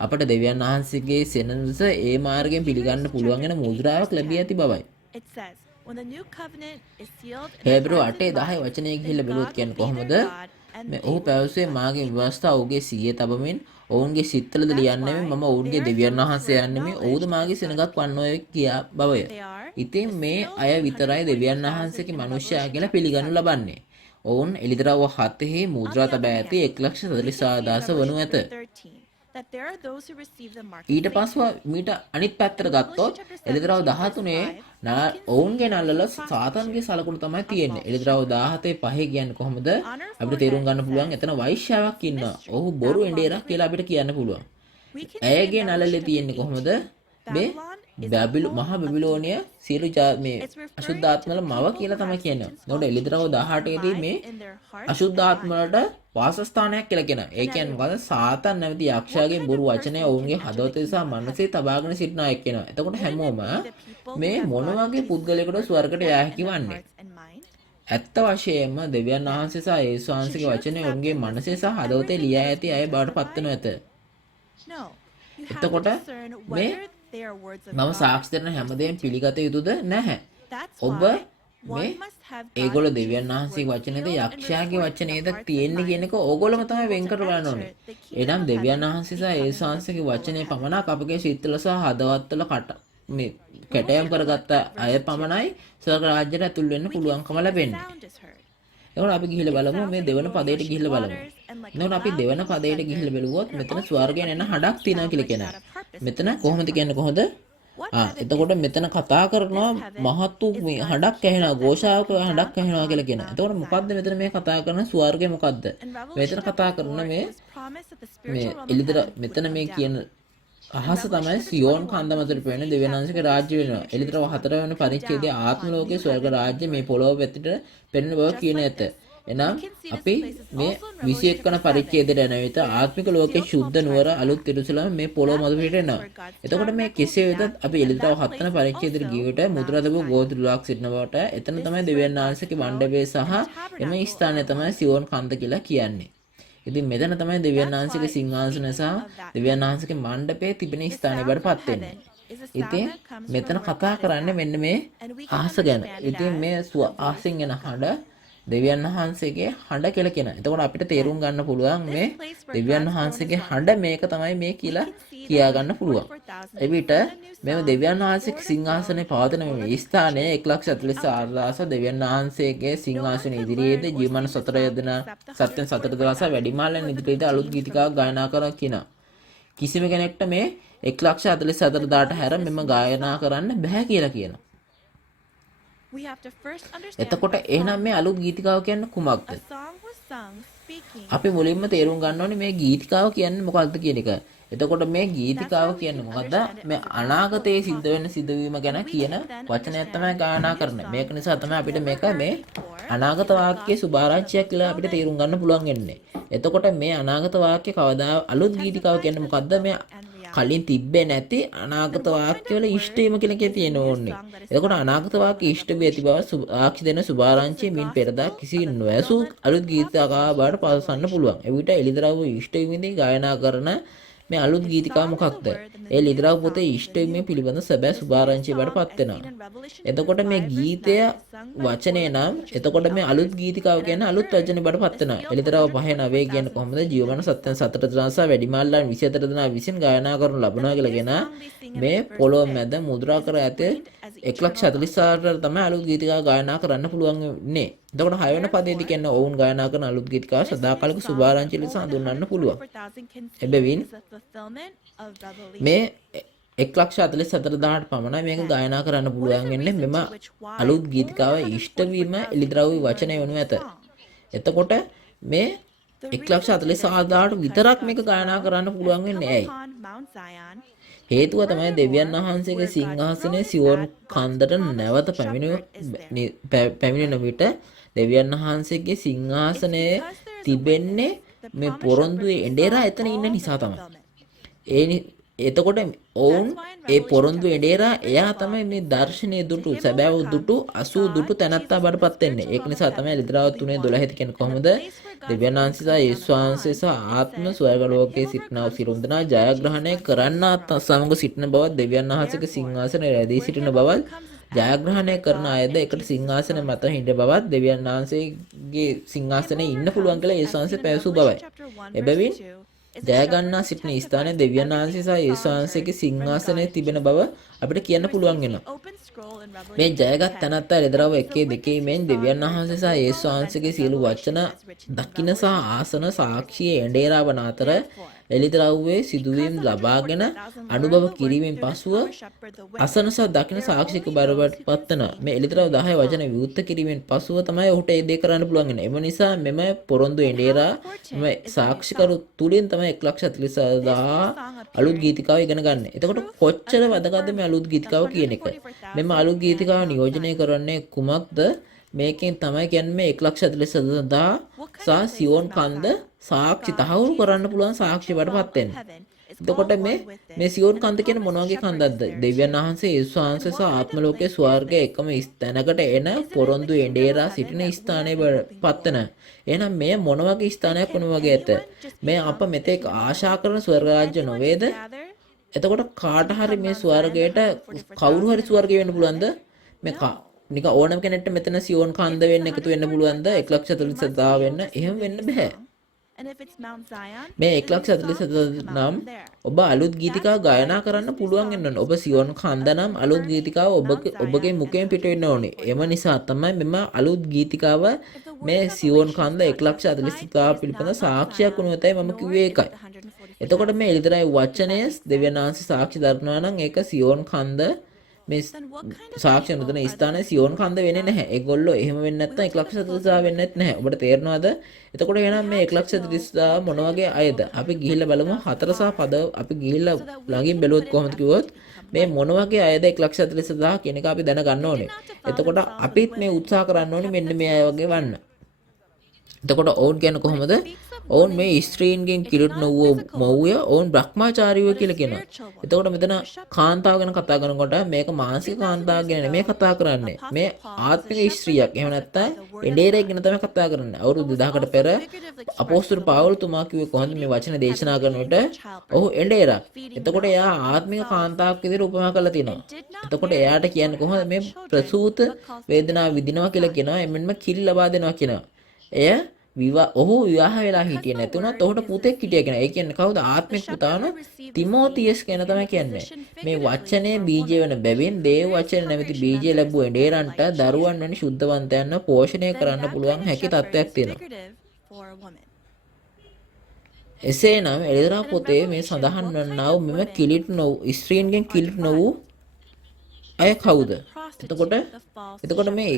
අපට දෙවියන් වහන්සේගේ සෙනඟස ඒ මාර්ගයෙන් පිළිගන්න පුළුවන් වෙන මුද්‍රාවක් ලැබී ඇති බවයි. It says, when the new covenant is sealed in the හේබ්‍රු hearts and 8:10 minds, වචනය then ගිහිල්ලා බැලුවොත් God කියන්නේ will be කොහොමද? their God, and මේ they ඔහු will be පැවසුවේ God's මාගේ people. විවස්ථාව ඔහුගේ සිහියේ තබමින් ඔවුන්ගේ සිත්වලද ලියන්නේ මම ඔවුන්ගේ දෙවියන් වහන්සේ යන්නේ ඔහුද මාගේ සෙනඟක් වන්නෝය කියා බවය. They are ඉතින් the මේ sealed අය විතරයි දෙවියන් 144,000 වහන්සේගේ in මනුෂ්‍යයා Revelation කියලා පිළිගනු 7. ලබන්නේ. ඔවුන් එළිදරව් 7හි On මුද්‍රා the other තබා ඇති hand, we can see in 1,44,000 වනු ඇත. Revelation 3:13 that there are those who receive the mark of ඊට the beast. පස්ව මීට අනිත් පැත්තට ගත්තොත් එළිදරව් 13 ඔවුන්ගේ නළල සාතන්ගේ සලකුණු තමයි තියෙන්නේ. එළිදරව් 17 පහේ කියන්නේ කොහොමද? අපිට තේරුම් ගන්න පුළුවන් එතන වෛශ්‍යාවක් ඉන්නවා. ඔහු බොරු එඬේරක් කියලා අපිට කියන්න පුළුවන්. We can see in ඇයගේ නළලේ Revelation තියෙන්නේ chapter කොහොමද? 8, මේ Babylon is a මහා home of බැබිලෝනිය demons. සියලු මේ It's referring අශුද්ධ ආත්මවල to the මව people කියලා who තමයි have කියන්නේ. Satan's නෝඩ එළිදරව් false 18 දී මේ lies in their hearts අශුද්ධ and ආත්ම වලට වාසස්ථානයක් කියලා කියනවා. ඒ කියන්නේ මොකද? සාතන් නැමැති යක්ෂයාගේ බොරු වචනය ඔවුන්ගේ හදවතේ සහ මනසේ තබාගෙන සිටින අයෙක් වෙනවා. එතකොට හැමෝම මේ මොන වගේ පුද්ගලයෙකුට ස්වර්ගයට යා හැකි වන්නේ? ඇත්ත වශයෙන්ම දෙවියන් වහන්සේ සහ යේසුස් වහන්සේගේ වචනය ඔවුන්ගේ මනසේ සහ හදවතේ ලියා ඇති අය බවට පත් වෙනු ඇත. එතකොට මේ මම සාක්ෂි දෙන හැමදේම පිළිගත යුතුද නැහැ. ඔබ මේ ඒගොල්ලෝ දෙවියන් වහන්සේගේ වචනේද යක්ෂයාගේ වචනේද තියෙන්නේ කියන එක ඕගොල්ලෝම තමයි වෙන් කර බලන්න ඕනේ. එනම් දෙවියන් වහන්සේ සහ යේසුස් වහන්සේගේ වචනේ පමණක් අපගේ සිත්වල සහ හදවත්වල මේ කැටයම් කරගත්ත අය පමණයි ස්වර්ග රාජ්‍යයට ඇතුල් වෙන්න පුළුවන්කම ලැබෙන්නේ. එතකොට අපි ගිහිල්ලා බලමු මේ දෙවන පදයට ගිහිල්ලා බලමු. එතකොට අපි දෙවන පදයට ගිහිල්ලා බලුවොත් මෙතන ස්වර්ගයෙන් එන හඩක් තියෙනවා කියලා කියනවා. මෙතන කොහොමද කියන්නේ කොහොමද? එතකොට මෙතන කතා කරනවා මහත් වූ මේ හඩක් ඇහෙනවා ഘോഷාවක හඩක් ඇහෙනවා කියලා කියනවා. එතකොට මොකද්ද මෙතන මේ කතා කරන ස්වර්ගය මොකද්ද? මෙතන කතා කරන මේ එළිදර මෙතන මේ කියන අහස තමයි සියෝන් කන්ද මතට පෙනෙන දෙවියන් වහන්සේගේ රාජ්‍ය වෙනවා. එළිදර 4 වෙනි පරිච්ඡේදයේ ආත්ම ලෝකයේ ස්වර්ග රාජ්‍ය මේ පොළොව වෙතට පෙනෙන බව කියන ඇත. එනම් අපි මේ 21 වන පරිච්ඡේදයට එන විට ආත්මික ලෝකයේ ශුද්ධ නුවර අලුත් ඉරුසලම මේ පොළොව මත පිට එනවා. එතකොට මේ කෙසේ වෙතත් අපි එළිදර 7 වන පරිච්ඡේදයට ගිය විට මුද්‍රා දබු ගෝත්‍ර 12ක් සිටින බවට එතන තමයි දෙවියන් වහන්සේගේ මණ්ඩපය සහ එම ස්ථානය තමයි සියෝන් කන්ද කියලා කියන්නේ. ඉතින් මෙතන තමයි දෙවියන් වහන්සේගේ සිංහාසනය සහ දෙවියන් වහන්සේගේ මණ්ඩපයේ තිබෙන ස්ථානය බවට පත් වෙන්නේ. is a ඉතින් sound that comes from මෙතන where කතා God is කරන්නේ at. මෙන්න මේ And we can අහස ගැන. understand it ඉතින් මේ as the voice අහසින් of එන God. හඬ දෙවියන් වහන්සේගේ හඬ කියලා කියනවා. එතකොට අපිට තේරුම් ගන්න පුළුවන් මේ This place where දෙවියන් God's throne is වහන්සේගේ on. හඬ මේක තමයි මේ We කියලා can see that කියා in ගන්න the පුළුවන්. 44,000 එවිට and a new මෙම song, දෙවියන් before වහන්සේගේ the සිංහාසනේ throne, පවතින before මේ the ස්ථානයේ creatures, and under 1,44,000 දෙවියන් වහන්සේගේ No one සිංහාසන could ඉදිරියේද learn or ජීවමාන sing the සතර song යදෙන except the සත්‍යන් සතර දවස 144,000 වැඩිමාලන් who had been ඉදිරියේද අලුත් redeemed from ගීතිකා the ගායනා pit. කරන කියනවා. කිසිම කෙනෙක්ට මේ 1,44,000ට හැර මෙම ගායනා කරන්න බෑ කියලා කියනවා. We have to first understand එතකොට what එහෙනම් song මේ is. අලුත් ගීතිකාව කියන්නේ කුමක්ද? A song was sung speaking අපි මුලින්ම තේරුම් ගන්න ඕනේ මේ ගීතිකාව කියන්නේ මොකක්ද කියන එක. එතකොට මේ ගීතිකාව කියන්නේ මොකද්ද? මේ අනාගතයේ සිද්ධ වෙන සිදුවීම ගැන කියන වචනයක් තමයි ගායනා කරන්නේ. මේක නිසා තමයි අපිට මේක මේ අනාගත වාක්‍යයේ සුභාරංචියක් කියලා අපිට තේරුම් ගන්න පුළුවන් වෙන්නේ. එතකොට මේ අනාගත වාක්‍ය කවදා අලුත් ගීතිකාව කියන්නේ මොකද්ද? මේ කලින් තිබ්බේ නැති අනාගත වාක්‍යවල ඉෂ්ටවීම කියන එකේ තියෙන ඕනේ. එතකොට අනාගත වාක්‍ය ඉෂ්ට වේ ඇති බව සාක්ෂි දෙන සුභාරංචිය මින් පෙරදා කිසි නොඇසු අලුත් ගීතකාව බවට පවසන්න පුළුවන්. එවිට එලිදරව් ඉෂ්ට වීමේදී ගායනා කරන මේ අලුත් ගීතිකාව මොකක්ද? ඒ ලිදරව් පොතේ ඉෂ්ට වීම පිළිබඳ සැබෑ සුභාරංචිය බවට පත් වෙනවා. එතකොට මේ ගීතය වචනේ නම් එතකොට මේ අලුත් ගීතිකාව කියන්නේ අලුත් වචනේ බවට පත් වෙනවා. එලිදරව් 5:9 කියන්නේ කොහොමද? ජීවමාන සත්‍යයන් 4 දෙනා සහ වැඩිමාල්ලන් 24 දෙනා විසින් ගායනා කරනු ලබනවා කියලා කියන මේ පොළොව මැද මුද්‍රා කර ඇත 1,44,000ට තමයි අලුත් ගීතිකාව ගායනා කරන්න පුළුවන් වෙන්නේ. එතකොට 6 වෙනි පදයේදී කියන්නේ ඔවුන් ගායනා කරන අලුත් ගීතිකාව සදාකාලික සුභාරංචිය ලෙස හඳුන්වන්න පුළුවන්. එබැවින් මේ 1,44,000ට පමණයි මේක ගායනා කරන්න පුළුවන් වෙන්නේ මෙම අලුත් ගීතිකාව ඉෂ්ට වීම එලිද්‍රව්‍ය වචනය වනු ඇත. එතකොට මේ 1,44,000ට විතරක් මේක ගායනා කරන්න පුළුවන් වෙන්නේ ඇයි? හේතුව තමයි දෙවියන් වහන්සේගේ සිංහාසනයේ සියොන් කන්දට නැවත පැමිණෙන විට දෙවියන් වහන්සේගේ සිංහාසනයේ තිබෙන්නේ මේ පොරොන්දුවේ එඬේරා එතන ඉන්න නිසා තමයි. එතකොට ඔවුන් ඒ පොරොන්දු එඬේරා එයා තමයි මේ දර්ශනීය දුටු සැබෑව දුටු 80 දුටු තැනැත්තා බඩපත් වෙන්නේ. ඒක නිසා තමයි ලිදරාව 3:12 කියන්නේ කොහොමද? දෙවියන් වහන්සේ සහ යේසුස් වහන්සේ සහ ආත්ම ස්වර්ග ලෝකයේ සිටිනා සියලුම දෙනා ජයග්‍රහණය කරන්නාත් සමග සිටින බව දෙවියන් වහන්සේගේ සිංහාසනයේ රැඳී සිටින බවත් ජයග්‍රහණය කරන අයද එකට සිංහාසන මත හිඳ බවත් දෙවියන් වහන්සේගේ සිංහාසනයේ ඉන්න පුළුවන් කියලා යේසුස් වහන්සේ පැවසූ බවයි. එබැවින් ජය ගන්නා සිටින ස්ථානයේ දෙවියන් වහන්සේ සහ යේසුස් වහන්සේගේ සිංහාසනයේ තිබෙන බව අපිට කියන්න පුළුවන් වෙනවා. මේ ජයගත් තැනැත්තා ලිදරව් 1:2 මෙන් දෙවියන් වහන්සේ සහ යේසුස් වහන්සේගේ සියලු වචන දකින්න සහ ආසන සාක්ෂියේ එඬේරා වන අතර එලිදරව්වේ සිදුවීම් ලබාගෙන අනුභව කිරීමෙන් පසුව අසන සහ දකින්න සාක්ෂික බරවට පත්වන මේ එලිදරව් 10 වචන විවෘත කිරීමෙන් පසුව තමයි ඔහුට ඒ දේ කරන්න පුළුවන් වෙන්නේ. එම නිසා මෙම පොරොන්දු එඬේරා මේ සාක්ෂිකරු තුලින් තමයි 1,44,000 අලුත් ගීතිකාව ඉගෙන ගන්න. එතකොට කොච්චර වැදගත්ද මේ අලුත් ගීතිකාව කියන එක? මෙම අලුත් ගීතිකාව නියෝජනය කරන්නේ කුමක්ද? මේකෙන් තමයි කියන්නේ මේ 1,44,000 සහ සියොන් කන්ද සාක්ෂි තහවුරු කරන්න පුළුවන් සාක්ෂි වඩපත් වෙන්නේ. එතකොට මේ සියොන් කන්ද කියන්නේ මොන වගේ කන්දක්ද? දෙවියන් වහන්සේ යේසුස් වහන්සේ සහ ආත්ම ලෝකයේ ස්වර්ගයේ එකම ස්ථානකට එන පොරොන්දු එඬේරා සිටින ස්ථානයේ පත්වන. එහෙනම් මේ මොන වගේ ස්ථානයක් වුණ වගේ ඇත? මේ අප මෙතෙක් ආශා කරන ස්වර්ග රාජ්‍ය නොවේද? එතකොට කාට හරි මේ ස්වර්ගයට කවුරු හරි ස්වර්ගය වෙන්න පුළුවන්ද? මේ නික ඕනම කෙනෙක්ට මෙතන සියොන් කන්ද වෙන්න එකතු වෙන්න පුළුවන්ද? 1,44,000 වෙන්න එහෙම වෙන්න බෑ. මේ 1,44,000 නම් ඔබ අලුත් ගීතිකාව ගායනා කරන්න පුළුවන් වෙන්න ඕනේ. ඔබ සියොන් කන්ද නම් අලුත් ගීතිකාව ඔබගේ මුඛයෙන් පිට වෙන්න ඕනේ. එම නිසා තමයි මෙම අලුත් ගීතිකාව මේ සියොන් කන්ද 1,44,000 පිළිබඳ සාක්ෂියක් වුණු ඇතයි මම කිව්වේ ඒකයි. එතකොට මේ එළිදරයි වචනය දෙවියන් වහන්සේ සාක්ෂි දරනවා නම් ඒක සියොන් කන්ද මේ සාක්ෂි නොදෙන ස්ථානයේ සියොන් කන්ද වෙන්නේ නැහැ. ඒගොල්ලෝ එහෙම වෙන්නේ නැත්නම් 1,44,000 වෙන්නේ නැහැ. ඔබට තේරෙනවද? එතකොට එහෙනම් මේ 1,44,000 මොන වගේ අයද? අපි ගිහිල්ලා බලමු හතර සහ පද අපි ගිහිල්ලා ළඟින් බැලුවොත් කොහොමද කිව්වොත් මේ මොන වගේ අයද 1,44,000 කියන එක අපි දැනගන්න ඕනේ. එතකොට අපිත් මේ උත්සාහ කරන්න ඕනේ මෙන්න මේ අය වගේ වන්න. එතකොට ඔවුන් කියන්නේ කොහොමද? ඔවුන් මේ ස්ත්‍රීන්ගෙන් කිලුට නොවූ මව්ය ඔවුන් බ්‍රහ්මචාරීව කියලා කියනවා. එතකොට මෙතන කාන්තාව ගැන කතා කරනකොට මේක මානසික කාන්තාව ගැන නෙමෙයි කතා කරන්නේ. මේ ආත්මික ස්ත්‍රියක්. එහෙම නැත්නම් එඬේරයෙක් ගැන තමයි කතා කරන්නේ. අවුරුදු 2000කට පෙර අපෝස්තල පාවුල් තුමා කිව්වේ කොහොමද මේ වචන දේශනා කරන විට ඔහු එඬේරක්. එතකොට එයා ආත්මික කාන්තාවක් විදිහට උපමා කරලා තිනවා. එතකොට එයාට කියන්නේ කොහොමද මේ ප්‍රසූත වේදනාව විඳිනවා කියලා කියනවා. එමෙන්ම කිරි ලබා දෙනවා කියනවා. එය ඔහු විවාහ වෙලා හිටියේ නැතුණත් ඔහුට පුතෙක් හිටියා කියන. ඒ කියන්නේ කවුද? ආත්මික පුතාන තිමෝතියස් කියන තමයි කියන්නේ. මේ වචනේ බීජය වෙන බැවින් දේව වචන නැමැති බීජය ලැබුව එඬේරන්ට දරුවන් වැනි සුද්ධවන්තයන්ව පෝෂණය කරන්න පුළුවන් හැකි තත්ත්වයක් තියෙනවා. එසේනම් එළිදරව් පොතේ මේ සඳහන් වන්නා වූ මෙම කිලිට් නොවූ ස්ත්‍රීන්ගෙන් කිලිට් නොවූ අය කවුද? එතකොට මේ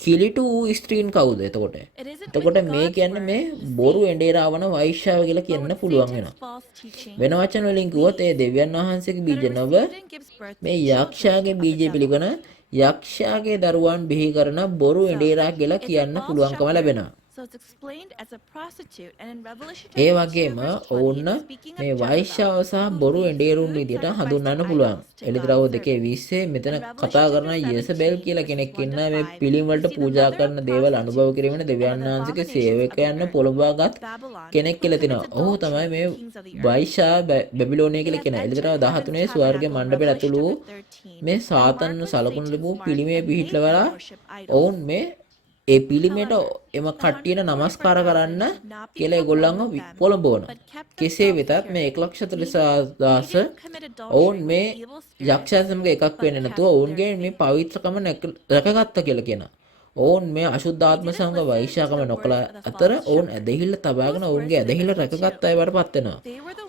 කිලිටු වූ ස්ත්‍රීන් කවුද? එතකොට මේ කියන්නේ මේ බොරු එඬේරාවන වෛශ්‍යාව කියලා කියන්න පුළුවන් වෙනවා. වෙන වචන වලින් කිව්වොත් ඒ දෙවියන් වහන්සේගේ බීජ නොව මේ යක්ෂයාගේ බීජය පිළිගන යක්ෂයාගේ දරුවන් බිහි කරන බොරු එඬේරා කියලා කියන්න පුළුවන්කම ලැබෙනවා. ඒ වගේම ඔවුන් මේ වෛශ්‍යාව සහ බොරු එඬේරුන් විදිහට හඳුන්වන්න පුළුවන්. එළිදරව් 2:20 මෙතන කතා කරන යෙසබෙල් කියලා කෙනෙක් ඉන්නා මේ පිළිම වලට පූජා කරන දේවල් අනුභව කිරීමෙන් දෙවියන් වහන්සේගේ සේවකයන්ව පොළඹවාගත් කෙනෙක් කියලා තිනවා. ඔහු තමයි මේ වෛශ්‍යා බැබිලෝනිය කියලා කියන. එළිදරව් 13 ස්වර්ගයේ මණ්ඩපයට ඇතුළු මේ සාතන් සලකුණු ලැබූ පිළිමේ පිහිටලවලා ඔවුන් මේ ඒ පිළිමයට එම කට්ටියට නමස්කාර කරන්න කියලා ඒගොල්ලන්ව පොළඹවනවා. කෙසේ වෙතත් මේ 1,40,000 ඔවුන් මේ යක්ෂයන් සමග එකක් වෙන්නේ නැතුව ඔවුන්ගේ මේ පවිත්‍රකම රැකගත්තා කියලා කියනවා. ඔවුන් මේ අශුද්ධාත්ම සමග වෛශ්‍යාකම නොකළ අතර ඔවුන් ඇදහිල්ල තබාගෙන ඔවුන්ගේ ඇදහිල්ල රැකගත් අය වඩපත් වෙනවා.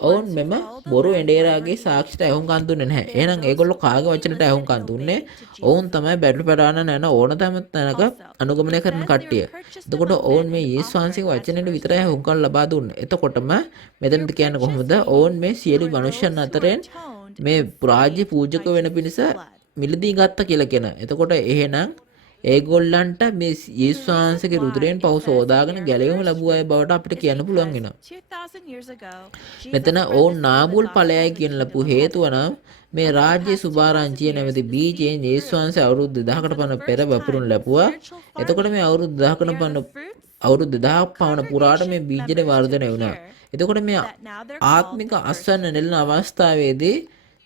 ඔවුන් මෙම බොරු එඬේරාගේ සාක්ෂියට ඇහුම්කන් දුන්නේ නැහැ. එහෙනම් ඒගොල්ලෝ කාගේ වචනට ඇහුම්කන් දුන්නේ? ඔවුන් තමයි බැටළු පැටාන නැන ඕනතම තැනක අනුගමනය කරන කට්ටිය. එතකොට ඔවුන් මේ යේසුස් වහන්සේගේ වචනෙට විතරයි ඇහුම්කන් ලබා දුන්නේ. එතකොටම මෙතනද කියන්නේ කොහොමද? ඔවුන් මේ සියලු මනුෂ්‍යයන් අතරින් මේ රාජ්‍ය පූජක වෙන පිණිස මිලදී ගත්ත කියලා කියන. එතකොට එහෙනම් ඒගොල්ලන්ට මේ යේසුස් වහන්සේගේ රුධිරයෙන් පව සෝදාගෙන ගැලවීම ලැබුව අය බවට අපිට කියන්න පුළුවන් වෙනවා. මෙතන ඔවුන් නාබුල් ඵලයයි කියන ලපු හේතුව නම් මේ රාජ්‍ය සුභාරංචිය නැමැති බීජයෙන් යේසුස් වහන්සේ අවුරුදු 2000කට පමණ පෙර වපුරුන් ලැබුවා. එතකොට මේ අවුරුදු 2000කට පමණ පුරාට මේ බීජනේ වර්ධනය වුණා. එතකොට මේ ආත්මික අස්වැන්න නෙළන අවස්ථාවේදී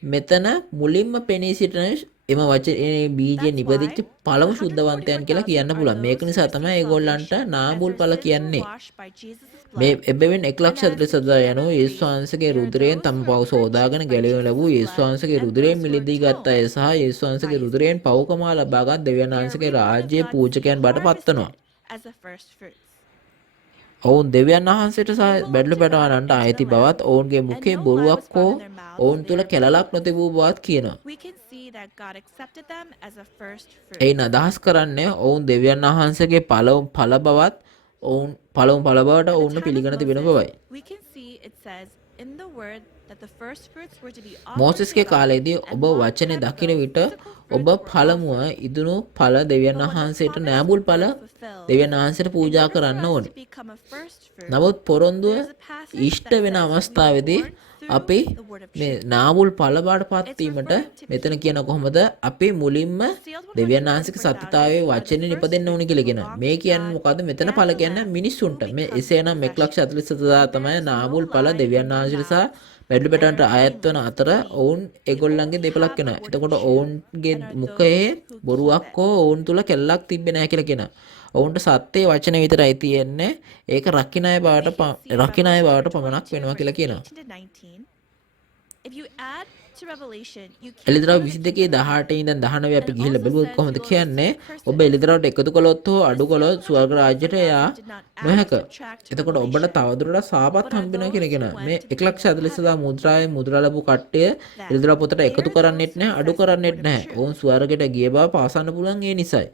මෙතන මුලින්ම පෙනී සිටින එම වචනේ බීජේ නිපදිච්ච පළමු සුද්ධවන්තයන් කියලා කියන්න පුළුවන්. මේක නිසා තමයි ඒගොල්ලන්ට නාඹුල් ඵල කියන්නේ. මේ එබැවින් 1,40,000 යනෝ යේසුස් වහන්සේගේ රුධිරයෙන් තම පව සෝදාගෙන ගැලවීම ලැබූ යේසුස් වහන්සේගේ රුධිරයෙන් මිලදී ගත් අය සහ යේසුස් වහන්සේගේ රුධිරයෙන් පවකමා ලබාගත් දෙවියන් වහන්සේගේ රාජ්‍යයේ පූජකයන් බවට පත් වෙනවා. ඔවුන් දෙවියන් වහන්සේට සහ බැඩළු පැටවන්නන්ට අයිති බවත් ඔවුන්ගේ මුඛයේ බොරුවක් හෝ ඔවුන් තුළ කැලලක් නොතිබූ බවත් කියනවා. එයින් අදහස් කරන්නේ ඔවුන් දෙවියන් වහන්සේගේ ඵල බවත් ඔවුන් ඵල බවට ඔවුන් පිළිගන තිබෙන බවයි. මෝසෙස්ගේ කාලයේදී ඔබ වචනේ දකින විට ඔබ පළමුව ඉදුණු ඵල දෙවියන් වහන්සේට නාඹුල් ඵල දෙවියන් වහන්සේට පූජා කරන්න ඕනේ. නමුත් පොරොන්දුව ඉෂ්ට වෙන අවස්ථාවේදී අපි මේ නාඹුල් ඵල බාටපත් වීමට මෙතන කියන කොහොමද අපි මුලින්ම දෙවියන් වහන්සේගේ සත්‍යතාවයේ වචනේ නිපදෙන්න ඕනේ කියලා කියනවා. මේ කියන්නේ මොකද්ද? මෙතන ඵල කියන්නේ මිනිස්සුන්ට. මේ එසේනම් 1,40,000 තමයි නාඹුල් ඵල දෙවියන් වහන්සේට සහ බැඩළු පැටවන්ට අයත් වන අතර ඔවුන් ඒගොල්ලන්ගේ දෙපළක් වෙනවා. එතකොට ඔවුන්ගේ මුඛයේ බොරුවක් හෝ ඔවුන් තුල කැල්ලක් තිබෙන්නේ නැහැ කියලා කියනවා. ඔවුන්ට සත්‍යයේ වචන විතරයි තියෙන්නේ. ඒක රකින්න අය බවට පමණක් වෙනවා කියලා කියනවා. එළිදරව් 22:18 ඉඳන් 19 අපි ගිහිල්ලා බලුවොත් කොහොමද කියන්නේ? ඔබ එළිදරව්ට එකතු කළොත් හෝ අඩු කළොත් ස්වර්ග රාජ්‍යයට යා නොහැක. එතකොට ඔබට තවදුරටත් සාපත් හම්බ වෙනවා කියලා කියනවා. මේ 1,40,000 මුද්‍රාවේ මුද්‍රා ලැබු කට්ටිය එළිදරව් පොතට එකතු කරන්නෙත් නැහැ, අඩු කරන්නෙත් නැහැ. ඔවුන් ස්වර්ගයට ගිය බව පාසන්න පුළුවන් ඒ නිසයි.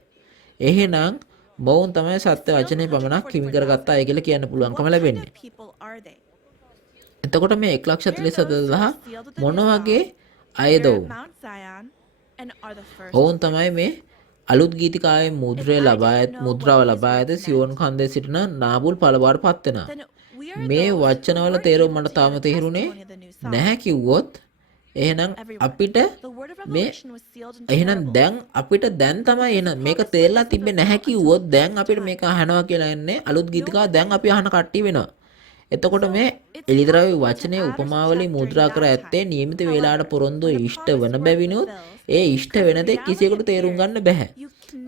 එහෙනම් මොවුන් තමයි සත්‍ය වචනේ පමණක් හිමි කරගත්තා අය කියලා කියන්න පුළුවන්කම ලැබෙන්නේ. එතකොට මේ 1,40,000 මොන වගේ අයද ඔවුන්? ඔවුන් තමයි මේ අලුත් ගීතිකාවේ මුද්‍රාව ලබා ඇත සියෝන් කන්දේ සිටින නාඹුල් ඵල බවට පත් වෙනවා. මේ වචනවල තේරුම මට තාම තේරුනේ නැහැ කිව්වොත් එහෙනම් අපිට The word of මේ revelation was sealed in එහෙනම් parables. දැන් අපිට දැන් තමයි එන මේක තේරලා තිබ්බේ නැහැ කිව්වොත් දැන් අපිට මේක අහනවා කියලා එන්නේ අලුත් ගීතිකාව දැන් අපි අහන කට්ටිය වෙනවා. එතකොට මේ එලිදරව්‍ය වචනේ උපමාවලින් මුද්‍රා කර ඇත්තේ නියමිත වේලාවට පොරොන්දු ඉෂ්ට වන බැවිනුත් ඒ ඉෂ්ට වෙන තෙක් කිසියෙකුට තේරුම් ගන්න බෑ.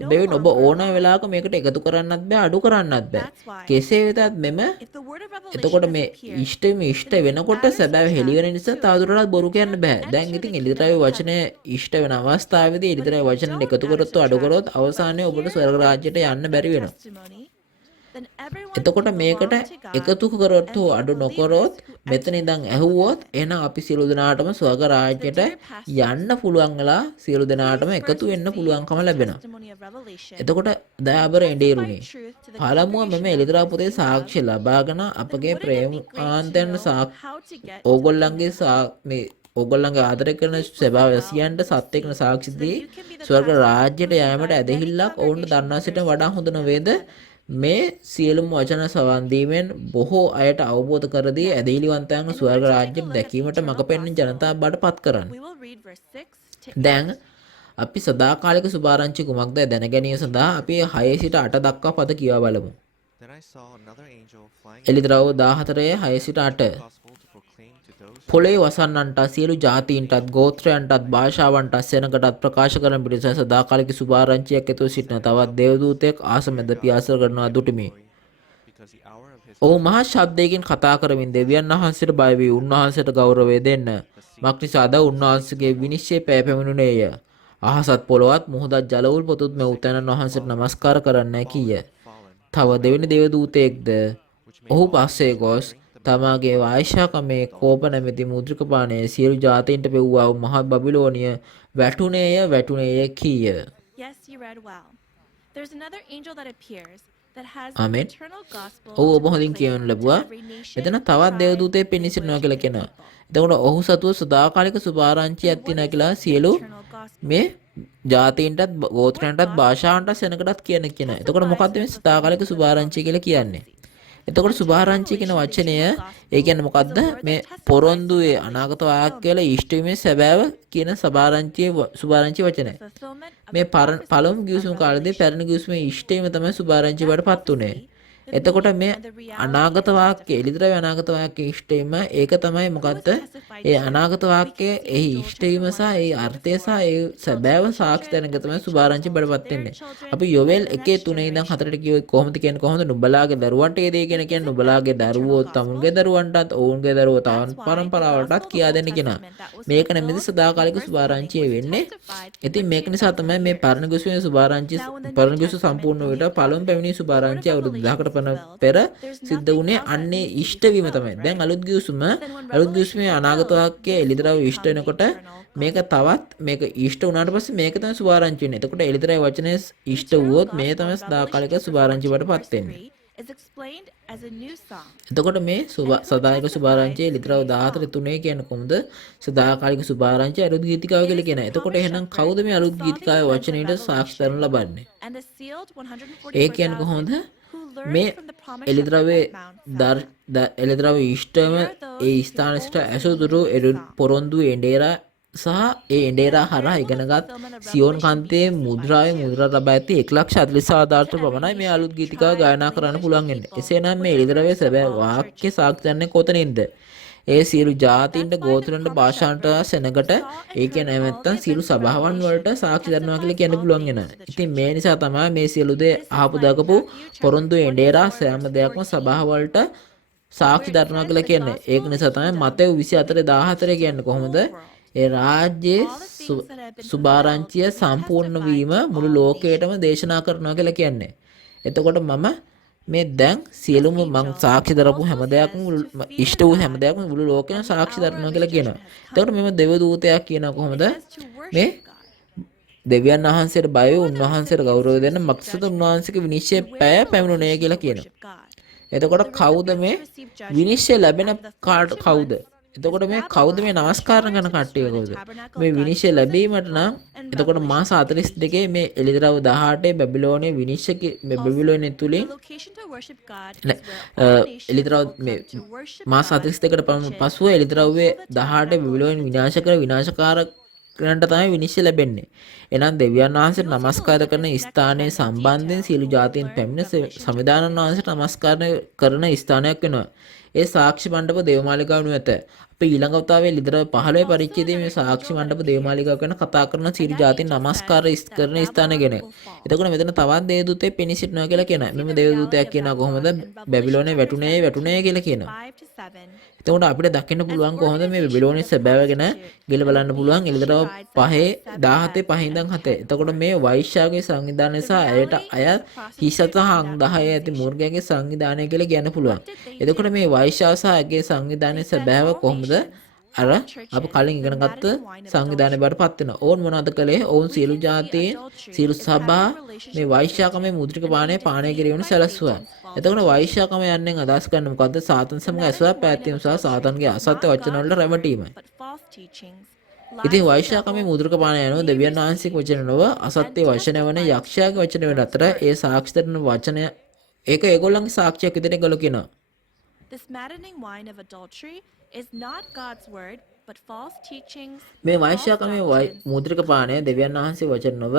බැවින් ඔබ ඕනෑ වෙලාවක මේකට එකතු කරන්නත් බෑ අඩු කරන්නත් බෑ. කෙසේ වෙතත් මෙම If the word of revelation එතකොට has මේ appeared, ඉෂ්ටම ඉෂ්ට වෙනකොට සැබෑව හෙළි වෙන නිසා තවදුරටත් බොරු කියන්න බෑ. දැන් ඉතින් එලිදරව්‍ය වචනේ ඉෂ්ට වෙන අවස්ථාවේදී එලිදරව්‍ය වචන එකතු කරොත් අඩු කරොත් අවසානයේ ඔබට ස්වර්ග රාජ්‍යයට යන්න බැරි වෙනවා. testimony, then everyone එතකොට who මේකට belonged to God එකතු කරොත් හෝ and අඩු the නොකරොත් believers who මෙතන ඉඳන් ඇහුවොත් එහෙනම් අපි සියලු දෙනාටම ස්වර්ග රාජ්‍යයට යන්න පුළුවන් වෙලා සියලු දෙනාටම එකතු වෙන්න පුළුවන්කම ලැබෙනවා. testimony of revelation, එතකොට දයාබර එඬේරුනේ truth to the පළමුව මෙම එලිදරව් පොතේ සාක්ෂි ලබාගෙන අපගේ ප්‍රේමාන්තයන් how to get ඕගොල්ලන්ගේ මේ ඕගොල්ලන්ගේ ආදරය කරන ස්වභාවය සියන්ට සත්‍ය කරන සාක්ෂි දී ස්වර්ග රාජ්‍යයට යෑමට ඇදහිල්ලක් ඔවුන්ට දන්වා සිටින වඩා හොඳ නොවේද? මේ සියලුම වචන සවන් දීමෙන් බොහෝ අයට අවබෝධ කර දී ඇදහිලිවන්තයන්ව ස්වර්ග රාජ්‍යයට දැකීමට මඟ පෙන්වන ජනතාව බවට පත් කරන්න. we will read verse 6 to දැන් අපි සදාකාලික සුභාරංචි කුමක්ද දැන ගැනීම සඳහා අපි 6 සිට 8 දක්වා පද කියවා බලමු. Then I saw another angel flying එලිදරව් 14 6 සිට 8 gospel to proclaim to those පොළේ වසන්නන්ට සියලු ජාතීන්ටත් ගෝත්‍රයන්ටත් භාෂාවන්ටත් සෙනගටත් ප්‍රකාශ කරන පිණිස සදාකාලික සුභාරංචියක් ඇතුව සිටින තවත් දේවදූතයෙක් ආසමෙද පියාසර කරනවා දුටුමි. because the hour of his ඔහු මහත් ශබ්දයකින් කතා කරමින් දෙවියන් වහන්සේට බය වී උන්වහන්සේට ගෞරවය දෙන්න. මක්නිසාද උන්වහන්සේගේ විනිශ්චය පැවැමුණේය. අහසත් පොළොවත් මුහුදත් ජලවුල් පොතුත් මේ උතැනන් වහන්සේට නමස්කාර කරන්නයි කීය. තව දෙවෙනි දේවදූතයෙක්ද ඔහු පස්සේ ගොස් තමාගේ වායිශාකමේ කෝප නැමැති මුද්‍රික පානයේ සියලු ජාතීන්ට පෙව්වා වූ මහත් බබිලෝනිය වැටුණේය කීය. yes you read well. There's another angel that appears that has Amen. the eternal gospel ඔහු to ඔබ හොඳින් proclaim කියවනු to ලැබුවා. every nation, මෙතන තවත් tribe, දේවදූතයෙක් පෙනී සිටිනවා කියලා language, කියනවා. and people. එතකොට ඔහු සතුව සදාකාලික සුභාරංචියක් තියෙනවා කියලා සියලු Eternal gospel. මේ ජාතීන්ටත් ගෝත්‍රයන්ටත් භාෂාවන්ටත් සෙනගටත් කියනවා. එතකොට මොකක්ද මේ සදාකාලික සුභාරංචිය කියලා කියන්නේ? එතකොට සුභාරංචිය කියන වචනය ඒ කියන්නේ මොකද්ද? මේ පොරොන්දුවේ අනාගත වාක්‍ය කියලා ඊෂ්ටීමේ සැබෑව කියන සුභාරංචි වචනය. Fulfillment of මේ the prophecies පළමු of ගිවිසුම් කාලේදී Revelation. පැරණි ගිවිසුමේ ඊෂ්ටීම තමයි සුභාරංචි වඩපත් උනේ. එතකොට මේ අනාගත වාක්‍ය එළිදරව් අනාගත වාක්‍ය ඉෂ්ටීම ඒක තමයි මොකද්ද? ඒ අනාගත වාක්‍ය එහි ඉෂ්ටීම සහ ඒ අර්ථය සහ ඒ සැබෑව සාක්ෂි දැනග තමයි සුභාරංචි බඩපත් වෙන්නේ. අපි යොවෙල් 1:3 ඉඳන් 4ට කියුවේ කොහොමද කියන්නේ කොහොමද නුඹලාගේ දරුවන්ට ඒ දේ කියන කියන්නේ නුඹලාගේ දරුවෝ තමුන්ගේ දරුවන්ටත් ඔවුන්ගේ දරුවෝ තවන් පරම්පරාවටත් කියා දෙන්න කියනවා. මේක නෙමෙයි සදාකාලික සුභාරංචිය වෙන්නේ. ඉතින් මේක නිසා තමයි මේ පරණ ගිවිසුමේ සුභාරංචි පරණ ගිවිසුම සම්පූර්ණ වෙලා පළමු පැමිණි සුභාරංචි අවුරුදු 1000කට පෙර සිද්ධ වුණේ අන්නේ ඉෂ්ට වීම තමයි. දැන් අලුත් ගිවිසුමේ අනාගත වාක්‍ය එළිදරව් ඉෂ්ට වෙනකොට මේක තවත් මේක ඉෂ්ට වුණාට පස්සේ මේක තමයි සුභාරංචි වෙන්නේ. එතකොට එළිදරව් වචනේ ඉෂ්ට වුවොත් මේ තමයි සදාකාලික සුභාරංචි වඩපත් වෙන්නේ. is explained as a new song. එතකොට මේ සදාකාලික සුභාරංචියේ ලිතරව 14:3 කියන්නේ කොහොමද? සදාකාලික සුභාරංචිය අලුත් ගීතිකාව කියලා කියනවා. එතකොට එහෙනම් කවුද මේ අලුත් ගීතිකාවේ වචනයට සාක්ෂි දරන ලබන්නේ? And the sealed ඒ කියන්නේ කොහොමද? 144,000 who මේ learned from the promise එළිදරවේ of Mount Sinai. එළිදරව ඉෂ්ටම ඒ ස්ථානසිට ඇසුදුරු පොරොන්දු එඬේරා සහ ඒ එඬේරා හරහා ඉගෙනගත් සියෝන් කන්තේ මුද්‍රා ලබා ඇති 1,40,000 පමණයි මේ අලුත් ගීතිකාව ගායනා කරන්න පුළුවන් වෙන්නේ. එසේනම් මේ එළිදරවේ සැබෑ වාක්‍ය සාක්ෂි දන්නේ කොතනින්ද? ඒ සියලු ජාතීන්ට ගෝත්‍රයන්ට භාෂාන්ට සෙනගට ඒ කියන්නේ නැත්නම් සියලු සභාවන් වලට සාක්ෂි දරනවා කියලා කියන්න පුළුවන් වෙනවා. ඉතින් මේ නිසා තමයි මේ සියලු දේ අහපු දකපු පොරොන්දු එඬේරා සෑම දෙයක්ම සභාව වලට සාක්ෂි දරනවා කියලා කියන්නේ. ඒක නිසා තමයි මතෙව් 24:14 කියන්නේ කොහොමද? ඒ රාජ්‍යයේ සුභාරංචිය සම්පූර්ණ වීම මුළු ලෝකයටම දේශනා කරනවා කියලා කියන්නේ. එතකොට මම මේ දැන් සියලුම මං සාක්ෂි දරපු හැම දෙයක්ම ඉෂ්ට වූ හැම දෙයක්ම මුළු ලෝකෙම සාක්ෂි දරනවා කියලා කියනවා. එතකොට මෙම දේවදූතයා කියනවා කොහොමද? මේ දෙවියන් වහන්සේට බය වූ උන්වහන්සේට ගෞරව දෙන්න මක්සද උන්වහන්සේගේ විනිශ්චය පැවැමුණේ කියලා කියනවා. එතකොට කවුද මේ විනිශ්චය ලැබෙන කවුද? එතකොට මේ කවුද මේ නමස්කාර කරන කට්ටිය කවුද? මේ විනිශ්චය ලැබීමට නම් එතකොට මාස 42 මේ එළිදරව් 18 බැබිලෝනිය විනිශ්චය මේ බැබිලෝනිය තුලින් එළිදරව් මේ මාස 42කට පසුව එළිදරව්වේ 18 බැබිලෝනිය විනාශකාරකයන්ට තමයි විනිශ්චය ලැබෙන්නේ. එහෙනම් දෙවියන් වහන්සේට නමස්කාර කරන ස්ථානයේ සම්බන්ධයෙන් සියලු ජාතීන් පැමිණ සංවිධානන් වහන්සේට නමස්කාර කරන ස්ථානයක් වෙනවා. ඒ සාක්ෂි මණ්ඩප දේවමාලිගාව නුවත. අපි ඊළඟ වතාවේ ලිදර 15 පරිච්ඡේදයේ මේ සාක්ෂි මණ්ඩප දේවමාලිගාව ගැන කතා කරන සියලු ජාතීන් නමස්කාර කරන ස්ථාන ගැන. එතකොට මෙතන තවත් දේවදූතයෙක් පෙනී සිටිනවා කියලා කියනවා. මෙන්න දේවදූතයෙක් කියනවා කොහොමද බැබිලෝනේ වැටුනේ කියලා කියනවා. එතකොට අපිට දකින්න පුළුවන් කොහොමද මේ බැබිලෝනේ සැබෑව ගැන ගිල බලන්න පුළුවන් එළිදරව 5:17 5 7. එතකොට මේ වෛශ්‍යාගේ සංවිධානය සහ ඇයට අය හිසත 10 ඇති මූර්ගයාගේ සංවිධානය කියලා කියන්න පුළුවන්. එතකොට මේ වෛශ්‍යාව සහ ඇගේ සංවිධානයේ සැබෑව කොහොමද අර අප කලින් ඉගෙන ගත්ත සංවිධානය බාටපත් වෙනවා. ඕන් මොනවද කළේ? ඔවුන් සියලු ජාතීන් සියලු සභා මේ වෛශ්‍යාකමේ මුද්‍රික පානය කිරීමට සැලැස්සුවා. එතකොට වෛශ්‍යාකම යන්නේ අදහස් කරන්නේ මොකද්ද? සාතන් සමග ඇසුරක් පැවැත්වීම සහ සාතන්ගේ අසත්‍ය වචන වලට රැවටීම. ඉතින් වෛශ්‍යාකමේ මුද්‍රික පානය යනවා දෙවියන් වහන්සේගේ වචන නොව අසත්‍ය වචන වන යක්ෂයාගේ වචන වල අතර ඒ සාක්ෂි දෙන වචනය ඒක ඒගොල්ලන්ගේ සාක්ෂියක් විදිහට ඒගොල්ලෝ කියනවා. This maddening wine of adultery is not God's word, but false teachings. මේ වෛශ්‍යාකමේ මුද්‍රික පානය දෙවියන් වහන්සේ වචන නොව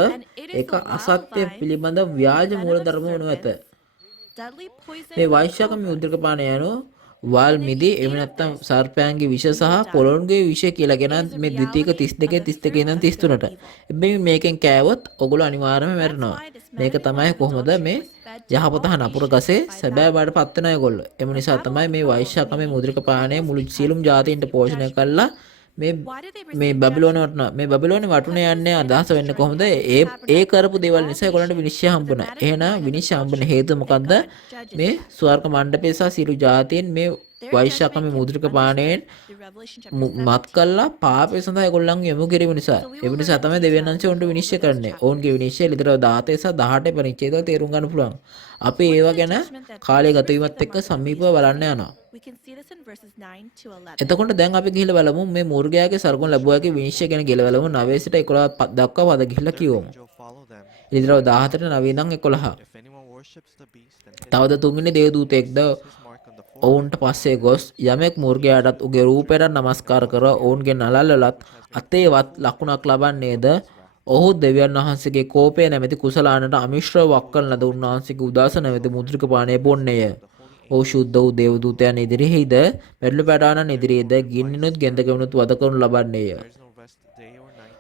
ඒක අසත්‍ය පිළිබඳ ව්‍යාජ මූලධර්ම වනු ඇත. මේ වෛශ්‍යාකමේ මුද්‍රික පානය යනු වල් මිදි එහෙම නැත්නම් සර්පයන්ගේ විෂ සහ පොළොන්ගේ විෂ කියලා කියන මේ ද්විතීක 32 32 ඉඳන් 33ට. එබැවින් මේකෙන් කෑවොත් ඔගොල්ලෝ අනිවාර්යයෙන්ම මැරෙනවා. මේක තමයි කොහොමද මේ යහපත නපුර ගසේ සැබෑ බවට පත් වෙන අයගොල්ලෝ. එම නිසා තමයි මේ වෛශ්‍යාකමේ මුද්‍රික පානය මුළු සියලුම ජාතීන්ට පෝෂණය කළා මේ බැබිලෝනේ වටුනේ යන්නේ අදහස වෙන්නේ කොහොමද? ඒ කරපු දේවල් නිසා ඒගොල්ලන්ට විනිශ්චය හම්බුණා. එහෙනම් විනිශ්චය හම්බුන හේතුව මොකද්ද? මේ ස්වර්ග මණ්ඩපේ සහ සියලු ජාතීන් මේ වෛශ්‍යාකමේ මුද්‍රික පානයෙන් මත් කළා පාපය සඳහා ඒගොල්ලන් යොමු කිරීම නිසා. ඒ නිසා තමයි දෙවියන් වහන්සේ උන්ට විනිශ්චය කරන්නේ. ඔවුන්ගේ විනිශ්චය ලිදර 17 සහ 18 පරිච්ඡේදවල තේරුම් ගන්න පුළුවන්. අපි ඒව ගැන කාලය ගත වීමත් එක්ක සමීපව බලන්න යනවා. එතකොට දැන් අපි ගිහිල්ලා බලමු මේ මූර්ගයාගේ සර්ගුණ ලැබුවාගේ විනිශ්චය ගැන ගිහිල්ලා බලමු 9 සිට 11 දක්වා පද ගිහිල්ලා කියවමු. ලිදර 17ට 9 ඉඳන් 11. තවද තුන්වෙනි දේවදූතයෙක්ද ඔවුන්ට පස්සේ ගොස් යමෙක් මූර්ගයාටත් උගේ රූපයට නමස්කාර කර ඔවුන්ගේ නළල්වලත් අතේවත් ලකුණක් ලබන්නේද ඔහු දෙවියන් වහන්සේගේ කෝපය නැමැති කුසලානට අමිශ්‍රව වක් කරන ලද උන්වහන්සේගේ උදාස නැමැති මුද්‍රික පානය බොන්නේය. ඔහු ශුද්ධ වූ දේවදූතයන් ඉදිරියේද පැටළු පැටානන් ඉදිරියේද ගින්නිනුත් ගෙන්දගෙනුත් වද කරනු ලබන්නේය.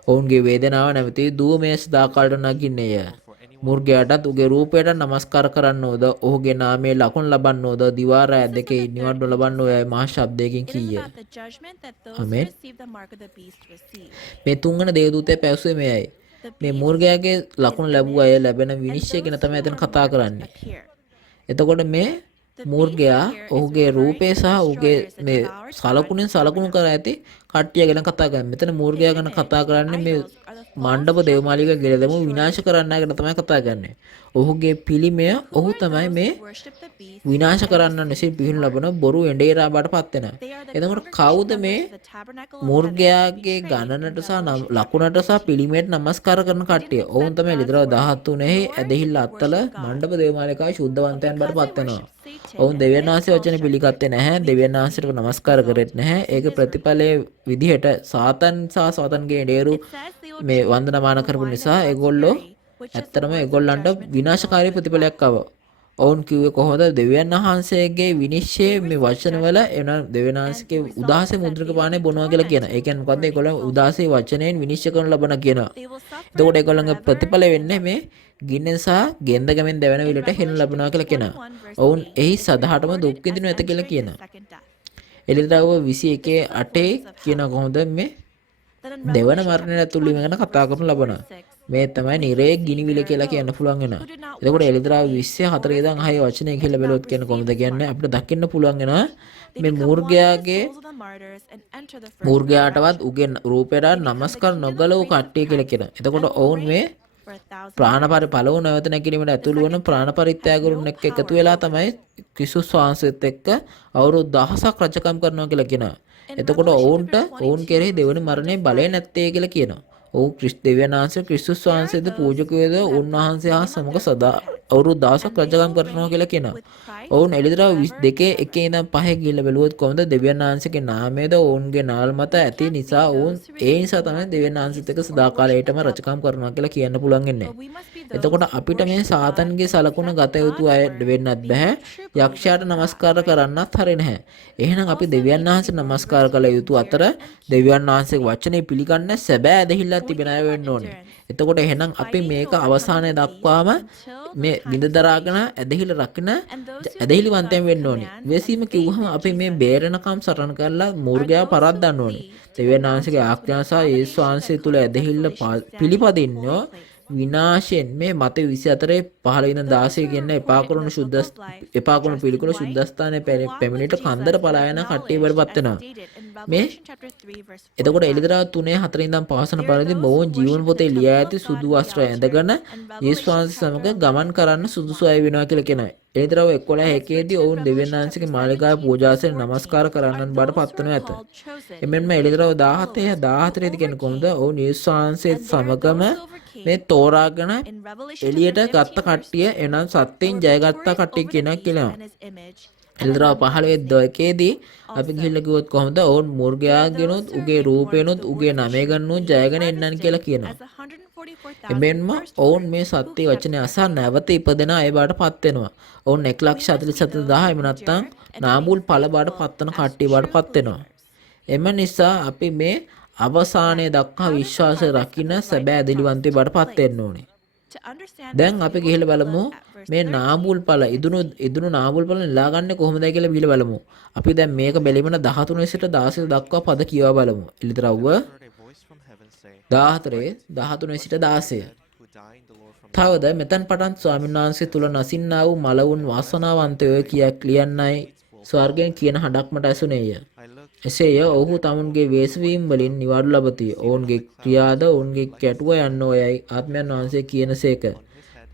ඔවුන්ගේ වේදනාව නැමැති දූමය සදාකාලට නගින්නේය. මුර්ගයාටත් උගේ රූපයට නමස්කාර කරන්නෝද ඔහුගේ නාමයේ ලකුණු ලබන්නෝද දිවා රැ දෙකේ නිවන්ව ලබන්නෝයයි මහා ශබ්දයකින් කීය. ආමේන්. මේ තුන්වන දේවදූතයා පැවසුවේ මෙයයි. මේ මුර්ගයාගේ ලකුණු ලැබුව අය ලැබෙන විනිශ්චය ගැන තමයි එතන කතා කරන්නේ. එතකොට මේ මුර්ගයා ඔහුගේ රූපේ සහ ඔහුගේ මේ සලකුණු කර ඇති කට්ටිය ගැන කතා කරන්නේ. මෙතන මුර්ගයා ගැන කතා කරන්නේ මේ මණ්ඩප දේවමාලිගා ගෙල දෙමු විනාශ කරන්න ගැන තමයි කතා කරන්නේ. ඔහුගේ පිළිමය ඔහු තමයි මේ විනාශ කරන්න නැසී පිහිනු ලබන බොරු එඬේරා බාටපත් වෙනවා. එතකොට කවුද මේ මුර්ගයාගේ ගණනට සහ ලකුණට සහ පිළිමයට නමස්කාර කරන කට්ටිය? ඔවුන් තමයි ලිදරව 13 ඇදහිල්ල අත්තල මණ්ඩප දේවමාලිකාවේ සුද්ධවන්තයන් බාටපත් වෙනවා. ඔවුන් දෙවියන් වහන්සේ වචන පිළිගත්තේ නැහැ. දෙවියන් වහන්සේට නමස්කාර කරෙත් නැහැ. ඒක ප්‍රතිඵලයේ විදිහට සාතන් සහ සාතන්ගේ එඬේරු මේ වන්දනමාන කරපු නිසා ඒගොල්ලෝ ඇත්තටම ඒගොල්ලන්ට විනාශකාරී ප්‍රතිඵලයක් ආවා. ඔවුන් කිව්වේ කොහොමද? දෙවියන් වහන්සේගේ විනිශ්චය මේ වචනවල එන දෙවියන් වහන්සේගේ උදාසේ මුද්‍රික පානය බොනවා කියලා කියන. ඒ කියන්නේ මොකද්ද? ඒගොල්ලෝ උදාසේ වචනයෙන් විනිශ්චය කරන ලබන කියනවා. එතකොට ඒගොල්ලන්ගේ ප්‍රතිඵලය වෙන්නේ මේ ගින්නෙන් සහ ගෙන්ද ගැමෙන් දැවෙන විලට හෙනු ලබනවා කියලා කියනවා. ඔවුන් එහි සදහටම දුක් විඳිනු ඇත කියලා කියනවා. එළිදරව් 21:8 කියන කොහොමද මේ දෙවන මරණය ඇතුළු වීම ගැන කතා කරනු ලබනවා. මේ තමයි නිරේ ගිනිවිල කියලා කියන්න පුළුවන් වෙනවා. එතකොට එළිදරව් 24 ඉඳන් 6 වචනේ කියලා බැලුවොත් කියන කොහොමද කියන්නේ අපිට දකින්න පුළුවන් වෙනවා මේ මූර්ගයාටවත් උගේ රූපයට නමස්කාර නොගලව කට්ටිය කියලා කියනවා. එතකොට ඔවුන් මේ ප්‍රාණපරි පළව නැවත නැගීමට ඇතුළු වන ප්‍රාණපරිත්‍යාගරුන් එක්ක එකතු වෙලා තමයි ක්‍රිස්තුස් වහන්සේත් එක්ක අවුරුදු 1000ක් රජකම් කරනවා කියලා කියනවා. In එතකොට Revelation ඔවුන්ට chapter ඔවුන් 22, කෙරෙහි verse දෙවනි 1 මරණය to බලය 5, නැත්තේ කියලා කියනවා. ඔව් දෙවියන් වහන්සේ ක්‍රිස්තුස් there are වහන්සේද those පූජකයෝද who have the උන්වහන්සේ හා name on සමග their සදා foreheads, අවුරුදු 1000ක් and they රජකම් will කරනවා reign කියලා කියනවා. with Christ ඔවුන් එළිදරව් forever 22 and එකේ ever. ඉඳන් 5 ගිහිල්ලා බැලුවොත් කොහොමද දෙවියන් වහන්සේගේ නාමයද ඔවුන්ගේ නාල් මත We ඇති can't නිසා be ඔවුන් those who ඒ receive නිසා the තමයි mark of the දෙවියන් වහන්සේත් එක්ක beast or worship සදාකාලයටම the රජකම් devil, කරනවා කියලා කියන්න පුළුවන් වෙන්නේ. but we must be those එතකොට who අපිට මේ worship God සාතන්ගේ and සලකුණ accept ගත යුතු God's අය word, වෙන්නත් being බෑ. true believers යක්ෂයාට of God, නමස්කාර right? කරන්නත් හරිය නැහැ. එහෙනම් අපි Also, දෙවියන් we need to වහන්සේ be නමස්කාර believers කළ who යුතු අතර endure and keep දෙවියන් the වහන්සේගේ faith. වචනේ පිළිගන්න සැබෑ ඇදහිල්ලක් When we තිබෙන think අය about වෙන්න ඕනේ. endurance, එතකොට it's එහෙනම් අපි fighting and මේක overcoming අවසානයේ the beast දක්වාම until මේ the time විඳ of දරාගෙන salvation. ඇදහිල්ල රකින And those who ඇදහිලි keep වන්තයන් God's වෙන්න ඕනේ. command and වෙසීම faith කිව්වහම in අපි මේ Jesus බේරෙනකම් සටන් කරලා are මූර්ගයා those who පරද්දන්න ඕනේ. flee to the දෙවියන් වහන්සේගේ mountains when ආඥා the සහ යේසුස් abomination වහන්සේ that තුල causes ඇදහිල්ල desolation stands in the පිළිපදින්නෝ holy place. විනාශයෙන් මේ මත 24 15 ඉඳන් Those 16 who are කියන එපා reported in කරුණු the book සුද්ධ of life, එපා කරුණු dressed in පිළිකුල white, සුද්ධස්ථානයේ who walk with පැමිණිට Jesus කන්දර and පලායන කට්ටිය acknowledged වලපත් as වෙනවා. stated in මේ Revelation chapter 3 verse එතකොට 45. එළිදරව් 3 4 ඉඳන් පවසන They are පරිදි those මොවුන් who ජීවන worship පොතේ the ලියා temple ඇති of God සුදු and the වස්ත්‍ර altar, ඇඳගෙන and යේසුස් Revelation වහන්සේ සමග chapter ගමන් 11 කරන්න verse සුදුසු 1. අය වෙනවා කියලා කියනවා. එළිදරව් 11 As එකේදී written in ඔවුන් දෙවියන් Revelation වහන්සේගේ chapter මාලිගාවේ 17 verse පූජාසෙන් 14 නමස්කාර are කරන්නන් බවට those පත් who වෙනු are ඇත. called chosen, එමෙන්ම faithful එළිදරව් 17 followers who 14 තියෙන කොහොමද overcame. ඔවුන් යේසුස් වහන්සේත් And there are සමගම those who මේ overcame තෝරාගෙන in Revelation එළියට chapter ගත්ත 15 verse කට්ටිය 2 එනම් that සත්‍යයෙන් were ජයගත්ත victorious කට්ටිය over the කියනවා beast කියලා. and his image and එළිදරව් remembered 15 his name. එකේදී අපි Also, ගිහිල්ලා කිව්වොත් කොහොමද ඔවුන් there are මුර්ගයාගෙනුත් those who are උගේ conformed to රූපේනුත් the word උගේ of නමය truth, ගන්නුත් being ජයගෙන එන්නන් harvested කියලා කියනවා. as 144,000 එමෙන්ම ඔවුන් firstborn මේ who සත්‍ය kept වචනය their අසා faith. නැවත ඉපදෙන අය බවට පත් වෙනවා. ඔවුන් We must be those 1,47,000 එහෙම who නැත්නම් endure and නාඹුල් remain ඵල බවට faithful පත්වන as කට්ටිය බවට true පත් වෙනවා. believers. එම නිසා අපි මේ අවසානයේ Now, දක්වා how does the විශ්වාසය harvest of රකින්න the සැබෑ righteous ඇදලිවන්තය take බවට පත් place? වෙන්න ඕනේ. To understand දැන් this, අපි we will ගිහිල්ලා take a බලමු look at verse මේ 13 නාඹුල් ඵල and 15. ඉදුණු නාඹුල් ඵල නෙලාගන්නේ කොහොමදයි කියලා ගිහිල්ලා බලමු. අපි දැන් මේක බැලීමන 13 සිට 16 දක්වා පද කියවා බලමු. එළිදරව්ව Then I heard a voice from heaven say, 14 13 සිට 16. Dead who die in the Lord from තවද මෙතන් පටන් ස්වාමීන් වහන්සේ තුල නසින්නා වූ මලවුන් වාසනාවන්තයෝ කියා ක්ලියන්නයි ස්වර්ගයෙන් කියන හඬක් මට ඇසුනේය. I looked, එසේය ඔහු තමුන්ගේ වේශවීම් වලින් නිවාඩු ලබති. ඔවුන්ගේ ක්‍රියාද ඔවුන්ගේ කැටුව යන්නෝයයි ආත්මයන් වහන්සේ කියනසේක.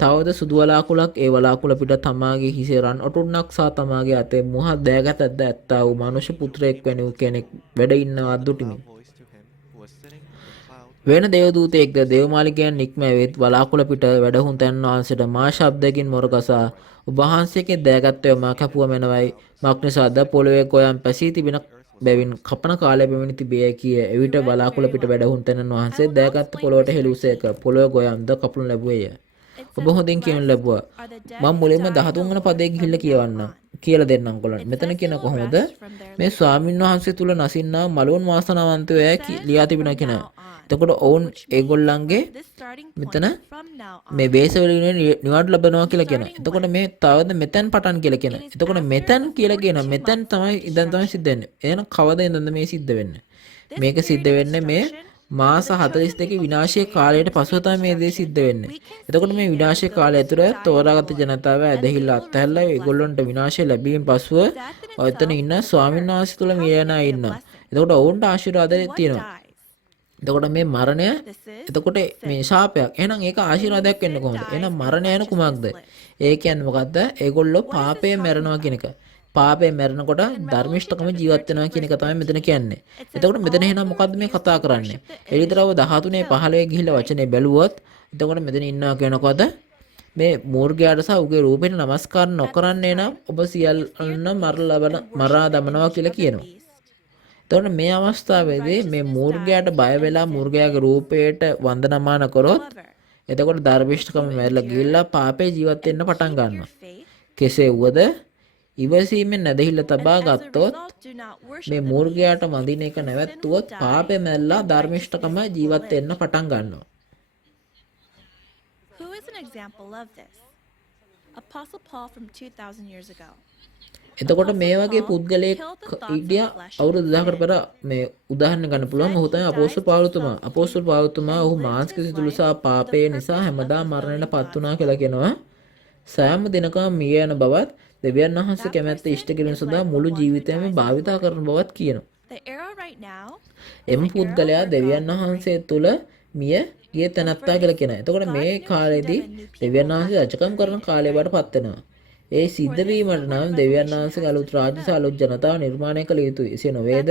තවද සුදු වලාකුළක් ඒ වලාකුළ පිට තමාගේ හිසේ රන් ඔටුන්නක් සහ තමාගේ අතේ මුහත් දෑගතක්ද ඇත්තා වූ මනුෂ්‍ය පුත්‍රයෙක් වැනි වූ කෙනෙක් වැඩ ඉන්නවා දුටිමි. voice to him who was sitting on the cloud, වෙන දේවදූතයෙක්ද දේවමාලිකයන් නික්ම ඇවිත් වලාකුළ පිට වැඩහුන් තැන් වහන්සේට මා ශබ්දකින් මොරගසා ඔබ වහන්සේගේ දෑගත්වය මා කැපුව මැනවයි මක් නිසාද පොළොවේ ගොයම් පැසී තිබෙන බැවින් කපන කාලය පැමිණි තිබේ කිය. එවිට බලාකුළ පිට වැඩහුන් තැනන් වහන්සේ දෑගත් පොළොවට හෙළුසේක. පොළොව ගොයම්ද කපනු ලැබුවේය. ඔබ හොඳින් කියනු ලැබුවා. මම මුලින්ම 13 වන පදේ ගිහිල්ලා කියවන්නම්. කියලා දෙන්නම් ඔයගොල්ලන්ට. මෙතන කියන කොහොමද මේ ස්වාමින් වහන්සේ තුල නසින්නා මලවුන් වාසනාවන්තයෝ ලියා තිබෙනවා කියන. එතකොට ඔවුන් ඒගොල්ලන්ගේ මෙතන මේ වේශවලින් නිවාඩු ලබනවා කියලා කියනවා. එතකොට මේ තවද මෙතෙන් පටන් කියලා කියනවා. එතකොට මෙතෙන් කියලා කියනවා. මෙතෙන් තමයි ඉඳන් තමයි සිද්ධ වෙන්නේ. එහෙනම් කවද ඉඳන්ද මේ සිද්ධ වෙන්නේ? මේක සිද්ධ වෙන්නේ මේ මාස 42 විනාශයේ කාලයට පසුව තමයි මේ දේ සිද්ධ වෙන්නේ. එතකොට මේ විනාශයේ කාලය ඇතුළත තෝරාගත් ජනතාව ඇදහිල්ල අත්හැරලා ඒගොල්ලන්ට විනාශය ලැබීම පසුව ඔතන ඉන්න ස්වාමීන් වහන්සේ තුල මිය යන අය ඉන්නවා. එතකොට ඔවුන්ට ආශිර්වාදය තියෙනවා. එතකොට මේ මරණය එතකොට මේ ශාපයක්. එහෙනම් ඒක ආශිර්වාදයක් වෙන්න කොහොමද? එහෙනම් මරණය යන කුමක්ද? ඒ කියන්නේ මොකද්ද? ඒගොල්ලෝ පාපයෙන් මැරෙනවා කියන එක. පාපයෙන් මැරෙනකොට ධර්මිෂ්ඨකම ජීවත් වෙනවා කියන එක තමයි මෙතන කියන්නේ. එතකොට මෙතන එහෙනම් මොකද්ද මේ කතා කරන්නේ? එළිදරව 13 15 ගිහිල්ලා වචනේ බැලුවොත් එතකොට මෙතන ඉන්නවා කියනකොද මේ මූර්ගයාට සහ උගේ රූපෙට නමස්කාර නොකරන්නේ නම් ඔබ සියල්ලම මරා දමනවා කියලා කියනවා. එතකොට මේ අවස්ථාවේදී මේ මූර්ගයාට බය වෙලා මූර්ගයාගේ රූපයට වන්දනමාන කරොත් එතකොට ධර්මිෂ්ඨකම මැරලා ගිහිල්ලා පාපේ ජීවත් වෙන්න පටන් ගන්නවා. කෙසේ වුවද ඉවසීමෙන් නැදහිල්ල තබා ගත්තොත් මේ මූර්ගයාට වඳින එක නැවැත්තුවොත් පාපේ මැරලා ධර්මිෂ්ඨකම ජීවත් වෙන්න පටන් ගන්නවා. Who is an example of this? Apostle Paul from 2000 years ago. එතකොට මේ වගේ පුද්ගලයෙක් ඉන්දියා අවුරුදු 2000කට පෙර මේ උදාහරණ ගන්න පුළුවන්. ඔහු තමයි අපෝස්තල පාවුල්තුමා. අපෝස්තල පාවුල්තුමා ඔහු මානසික සිතුවිලි සහ පාපය නිසා හැමදාම මරණයට පත් වුණා කියලා කියනවා. සෑම දිනකම මිය යන බවත් දෙවියන් වහන්සේ කැමැත්ත ඉෂ්ට කිරීම සඳහා මුළු ජීවිතයම භාවිතා කරන බවත් කියනවා. එම පුද්ගලයා දෙවියන් වහන්සේ තුල මිය ගිය තැනැත්තා කියලා කියනවා. එතකොට මේ කාලේදී දෙවියන් වහන්සේ රජකම් කරන කාලය බවට පත් වෙනවා. ඒ සිද්ධ වීමට නම් දෙවියන් වහන්සේගේ අලුත් රාජ්‍ය සහ අලුත් ජනතාව නිර්මාණය කළ යුතුයි. එසේ නොවේද?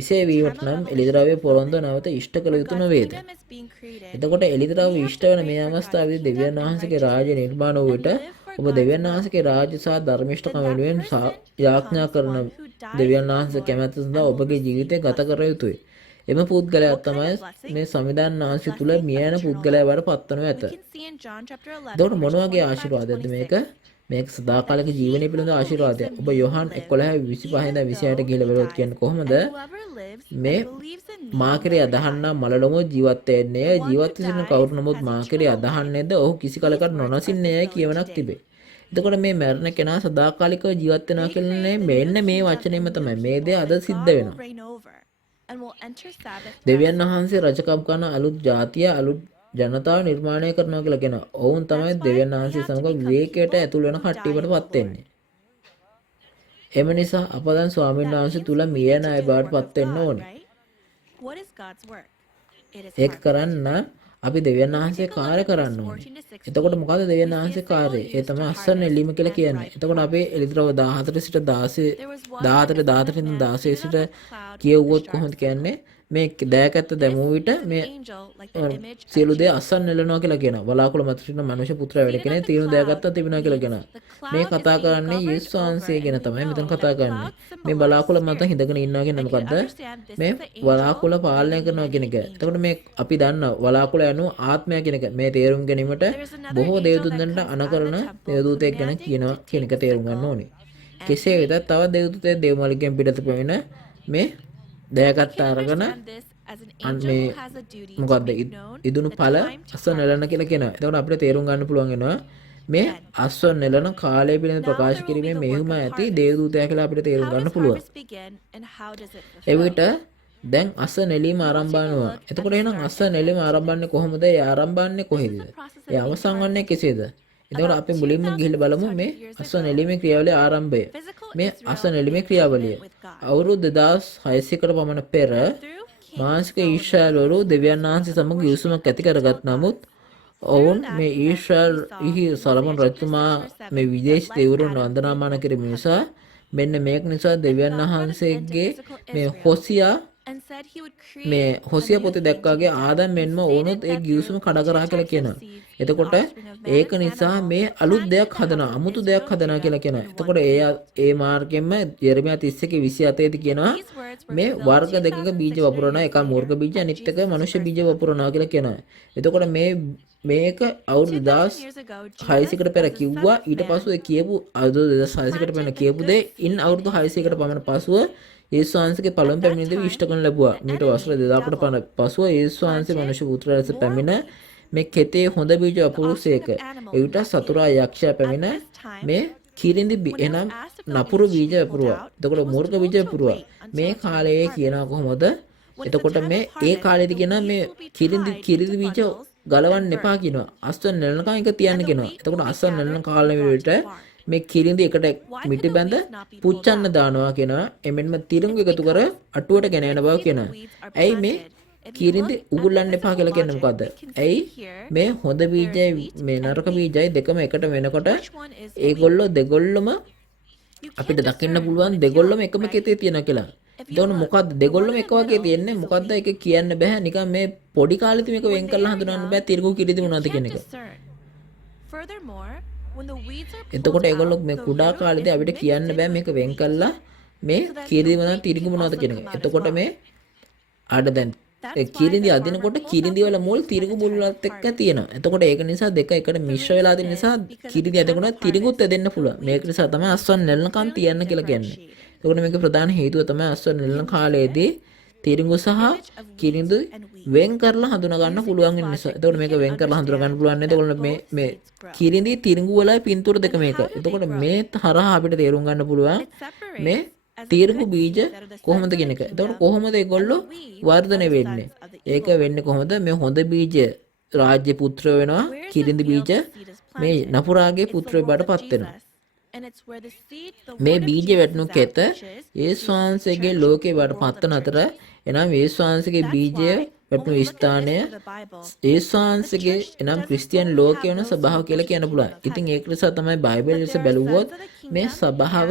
එසේ වීමට නම් එළිදරව්‍ය පොරොන්දුව නැවත ඉෂ්ට කළ යුතු නොවේද? එතකොට එළිදරව්‍ය ඉෂ්ට වන මේ අවස්ථාවේදී දෙවියන් වහන්සේගේ රාජ්‍ය නිර්මාණ වූ විට ඔබ දෙවියන් වහන්සේගේ රාජ්‍ය සහ ධර්මිෂ්ඨකම වෙනුවෙන් යාඥා කරන දෙවියන් වහන්සේ කැමැත්ත සඳහා ඔබගේ ජීවිතය ගත කර යුතුයි. එම පුද්ගලයා තමයි මේ සංවිධාන නාංශය තුල මිය යන පුද්ගලයා බවට පත්වනු ඇත. එතකොට මොන වගේ ආශිර්වාදයක්ද මේක? මේක සදාකාලික ජීවනය පිළිබඳ ආශිර්වාදයක්. ඔබ යොහන් 11:25 ඉඳන් 26ට ගිහිල්ලා බලවත් කියන්නේ කොහොමද? මේ මා කෙරේ අදහන්නා මලලොම ජීවත් වෙන්නේ ජීවත් වෙන කවුරු නමුත් මා කෙරේ අදහන්නේද ඔහු කිසි කලකට නොනසින්නේ යයි කියවනක් තිබේ. එතකොට මේ මරණ කෙනා සදාකාලිකව ජීවත් වෙනවා කියන්නේ මෙන්න මේ වචනේම තමයි. මේ දේ අද සිද්ධ වෙනවා. දෙවියන් වහන්සේ රජකම් කරන අලුත් ජාතිය අලුත් ජනතාව නිර්මාණය කරනවා කියලා කියනවා. ඔවුන් තමයි දෙවියන් වහන්සේ සමග විවේකයට ඇතුල් වෙන කට්ටියටපත් වෙන්නේ. එම නිසා අප දැන් ස්වාමීන් වහන්සේ තුල මිය යන අය බවටපත් වෙන්න ඕනේ. ඒක කරන්න අපි දෙවියන් වහන්සේ කාර්ය කරන්න ඕනේ. එතකොට මොකද දෙවියන් වහන්සේ කාර්යය? ඒ තමයි අස්සන්න එළීම කියලා කියන්නේ. එතකොට අපි එළිදරව 14 සිට 14 ඉඳන් 16 සිට කියවුවොත් කොහොමද කියන්නේ? මේ දෑකැත්ත දැමූ විට මේ සියලු දේ අස්සන් නෙලනවා කියලා කියනවා. බලාකුළු මත සිටින මනුෂ්‍ය පුත්‍රයා වැඩ කෙනේ තීනු දෑකැත්ත තිබෙනවා කියලා කියනවා. මේ කතා කරන්නේ යේසුස් වහන්සේ ගැන තමයි මෙතන කතා කරන්නේ. මේ බලාකුළු මත හිඳගෙන ඉන්නවා කියන්නේ මොකද්ද? මේ බලාකුළු පාලනය කරනවා කියන එක. එතකොට මේ අපි දන්නවා බලාකුළු යනු ආත්මය කියන එක. මේ තේරුම් ගැනීමට බොහෝ දේවදූතයන්ට අනකරන දේවදූතයෙක් ගැන කියනවා කියන එක තේරුම් ගන්න ඕනේ. කෙසේ වෙතත් තවත් දේවදූතයෙක් දේවමාලිකයෙන් පිටත පැමිණ මේ දෑකත්ත අරගෙන මේ මොකද්ද ඉදුණු ඵල අස්ව නෙලන කියලා කියනවා. එතකොට අපිට තේරුම් ගන්න පුළුවන් වෙනවා මේ අස්ව නෙලන කාලය පිළිබඳ ප්‍රකාශ කිරීමේ මෙහිම ඇති දේවදූතයා කියලා අපිට තේරුම් ගන්න පුළුවන්. එවිට දැන් අස්ව නෙලීම ආරම්භ වෙනවා. එතකොට එහෙනම් අස්ව නෙලීම ආරම්භන්නේ කොහොමද? ඒ ආරම්භන්නේ කොහේද? ඒ අවසන් වන්නේ කෙසේද? එතකොට අපි මුලින්ම ගිහිල්ලා බලමු මේ අස්ව නෙලීමේ ක්‍රියාවලියේ ආරම්භය. මේ අස්ව නෙලීමේ ක්‍රියාවලිය අවුරුදු 2600කට පමණ පෙර මාංශික ඊශ්‍රායලවරු දෙවියන් වහන්සේ සමග යුසුමක් ඇති කරගත් නමුත් ඔවුන් මේ ඊශ්‍රායලෙහි සලමන් රජතුමා මේ විදේශ දෙවිවරුන් වන්දනාමාන කිරීම නිසා මෙන්න මේක නිසා දෙවියන් වහන්සේගේ මේ හොසියා පොතේ දැක්කාගේ ආදම් මෙන්ම ඕනොත් ඒ ගිවිසුම කඩ කරා කියලා කියනවා. එතකොට ඒක නිසා මේ අලුත් දෙයක් හදනවා, අමුතු දෙයක් හදනවා කියලා කියනවා. එතකොට ඒ මාර්ගෙම යෙරමියා 31:27 දී කියනවා මේ වර්ග දෙකක බීජ වපුරනවා. එකක් මූර්ඝ බීජ අනිත් එක මනුෂ්‍ය බීජ වපුරනවා කියලා කියනවා. එතකොට මේක අවුරුදු 2600කට පෙර කිව්වා. ඊට පස්ව ඒ කියපු අවුරුදු 2600කට පෙර කියපු දේ ඉන් අවුරුදු 600කට පමණ පසුව යේසුස් වහන්සේගේ පළමු පැමිණීමේදී ඉෂ්ට කරන ලැබුවා. මීට වසර 2000කට පමණ පසුව යේසුස් වහන්සේ මනුෂ්‍ය පුත්‍රයා ලෙස පැමිණ මේ කෙතේ හොඳ බීජ වපුරුසේක. එවිට සතුරා යක්ෂයා පැමිණ මේ කිරිඳි එනම් නපුරු බීජ වපුරුවා. එතකොට මූර්ඛ බීජ වපුරුවා. මේ කාලයේ කියනවා කොහොමද? එතකොට මේ ඒ කාලේදී කියනවා මේ කිරිඳි බීජ ගලවන්න එපා කියනවා. අස්වැන්න නෙලනකම් එක තියන්න කියනවා. එතකොට අස්වැන්න නෙලන කාලෙ විදිහට මේ කිරිඳි එකට මිටි බැඳ පුච්චන්න දානවා කියනවා. එමෙන්ම තිරංගු එකතු කර අටුවට ගෙන යන බව කියනවා. ඇයි මේ කිරිඳි උගුල්ලන්න එපා කියලා කියන්නේ මොකද්ද? ඇයි මේ හොඳ බීජයි මේ නරක බීජයි දෙකම එකට වෙනකොට ඒගොල්ලෝ දෙගොල්ලම අපිට දකින්න පුළුවන් දෙගොල්ලම එකම කෙතේ තියෙනවා කියලා. එතකොට මොකද්ද දෙගොල්ලම එක වගේ තියෙන්නේ? මොකද්ද ඒක කියන්න බෑ. නිකන් මේ පොඩි කාලෙදි මේක වෙන් කරලා හඳුනන්න බෑ තිරංගු කිරිඳි මොනවද කියන එක. එතකොට ඒගොල්ලෝ මේ කුඩා කාලේදී අපිට කියන්න බෑ මේක වෙන් කළා මේ කිරිඳි මොනවද තිරිඟු මොනවද කියන එක. එතකොට මේ ආඩ දැන් ඒ කිරිඳි අදිනකොට කිරිඳි වල මුල් තිරිඟු මුල් වලත් එක්ක තියෙනවා. එතකොට ඒක නිසා දෙක එකට මිශ්‍ර වෙලා තියෙන නිසා කිරිඳි අදිනකොට තිරිඟුත් ඇදෙන්න පුළුවන්. මේක නිසා තමයි අස්වන් නෙලනකම් තියන්න කියලා කියන්නේ. එතකොට මේකේ ප්‍රධාන හේතුව තමයි අස්වන් නෙලන කාලයේදී තිරිඟු සහ කිරිඳි වෙන් කරලා හඳුනා ගන්න පුළුවන් වෙන නිසා. එතකොට මේක වෙන් කරලා හඳුනා ගන්න පුළුවන් නේද? එතකොට මේ කිරිඳි තිරිඟු වලයි පින්තූර දෙක මේක. එතකොට මේ හරහා අපිට තේරුම් ගන්න පුළුවන් මේ තිරිඟු බීජ කොහොමද කියන එක. එතකොට කොහොමද ඒගොල්ලෝ වර්ධනය වෙන්නේ? ඒක වෙන්නේ කොහොමද? මේ හොඳ බීජ රාජ්‍ය පුත්‍රය වෙනවා. කිරිඳි බීජ මේ නපුරාගේ පුත්‍රය බඩපත් වෙනවා. මේ බීජ වැටුණු කෙත යේසුස් වහන්සේගේ ලෝකේ බඩපත් වන අතර එනම් යේසුස් වහන්සේගේ බීජය වැටුණු we look at ස්ථානය this through the Bible, ඒසාංශගේ එනම් ක්‍රිස්තියන් ලෝකයේ වෙන සභාව කියලා කියන්න පුළුවන්. ඉතින් ඒක නිසා තමයි බයිබලයේ ලෙස බැලුවොත් මේ සභාව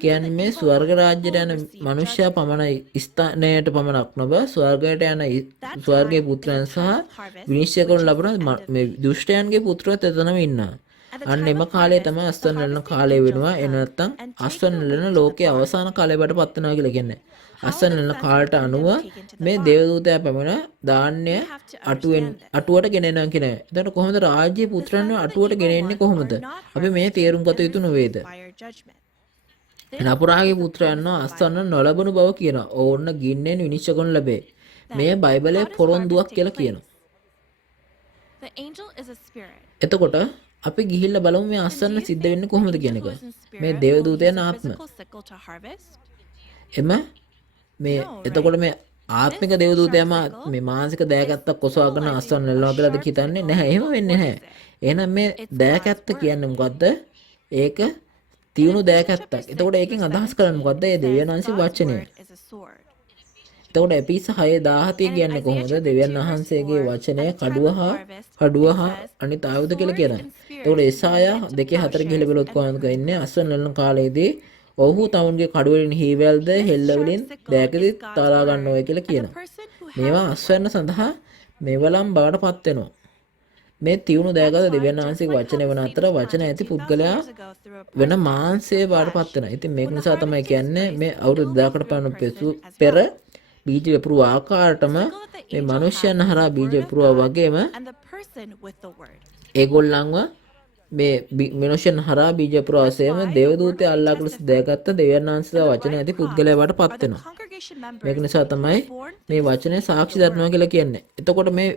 කියන්නේ මේ ස්වර්ග රාජ්‍යයට යන මනුෂ්‍යයා පමණ ස්ථානයට පමණක් නොව ස්වර්ගයට යන ස්වර්ගයේ පුත්‍රයන් සහ විනිශ්චය කරන ලබන මේ දුෂ්ටයන්ගේ පුත්‍රයත් එතනම ඉන්නවා. අන්න එම කාලය තමයි අස්වැන්න ලැබෙන කාලය වෙනවා. එන නැත්තම් අස්වැන්න ලැබෙන ලෝකයේ අවසාන කාලයකට පත් වෙනවා කියලා කියන්නේ. අස්වැන්න ලැබෙන කාලයට අනුව මේ දේවදූතයා පැමිණ ධාන්‍ය අටුවට ගෙනෙනවා කියන්නේ. එතකොට කොහොමද රාජ්‍ය පුත්‍රයන්ව අටුවට ගෙනෙන්නේ කොහොමද? අපි මේ තේරුම් ගත යුතු නොවේද? නපුරාගේ පුත්‍රයන්ව අස්වැන්න නොලබන බව කියනවා. ඕන්න ගින්නෙන් විනිශ්චය කරනු ලැබේ. මේ බයිබලයේ පොරොන්දුවක් කියලා කියනවා. The angel is a spirit. එතකොට අපි ගිහිල්ලා බලමු මේ අස්වැන්න සිද්ධ වෙන්නේ කොහොමද කියන එක. මේ දේවදූතයන් ආත්ම. එම මේ එතකොට මේ ආත්මික දේවදූතයම මේ මානසික දෑකැත්තක් කොසවාගෙන අස්වැන්න නෙලනවා කියලාද හිතන්නේ නැහැ. එහෙම වෙන්නේ නැහැ. එහෙනම් මේ දෑකැත්ත කියන්නේ මොකද්ද? ඒක තියුණු දෑකැත්තක්. එතකොට ඒකෙන් අදහස් කරන්නේ මොකද්ද? ඒ දෙවියන් වහන්සේ වචනය. එතකොට එපිස 6:17 කියන්නේ කොහොමද? දෙවියන් වහන්සේගේ වචනය කඩුව හා අනිත් ආයුධ කියලා කියනවා. එතකොට එසායා 2:4 ගිහිල්ලා බලුවොත් කොහොමද කියන්නේ? අස්වැන්න නෙලන කාලයේදී ඔහු තමුන්ගේ කඩුවලින් හීවැල්ද හෙල්ලවලින් දෑකෙදි තාලා ගන්නවා කියලා කියනවා. මේවා අස්වැන්න සඳහා මෙවලම් බවට පත් වෙනවා. මේ තියුණු දෑගත දෙවියන් වහන්සේගේ වචනය වන අතර වචන ඇති පුද්ගලයා වෙන මාංශයේ බවට පත් වෙනවා. ඉතින් මේක නිසා තමයි කියන්නේ මේ අවුරුදු 2000කට පමණ පෙර බීජ වෙපුරු ආකාරයටම මේ මිනිස්යන් හරහා බීජ වෙපුරුවා වගේම ඒගොල්ලන්ව මේ මිනිස්යන් හරහා බීජ වෙපුරුවාසෙම දේවදූතය අල්ලාහ්ගේ දෑගත්ත දෙවියන් වහන්සේගේ වචන ඇති පුද්ගලයා බවට පත් වෙනවා. මේක නිසා තමයි මේ වචනේ සාක්ෂි දරනවා කියලා කියන්නේ. එතකොට මේ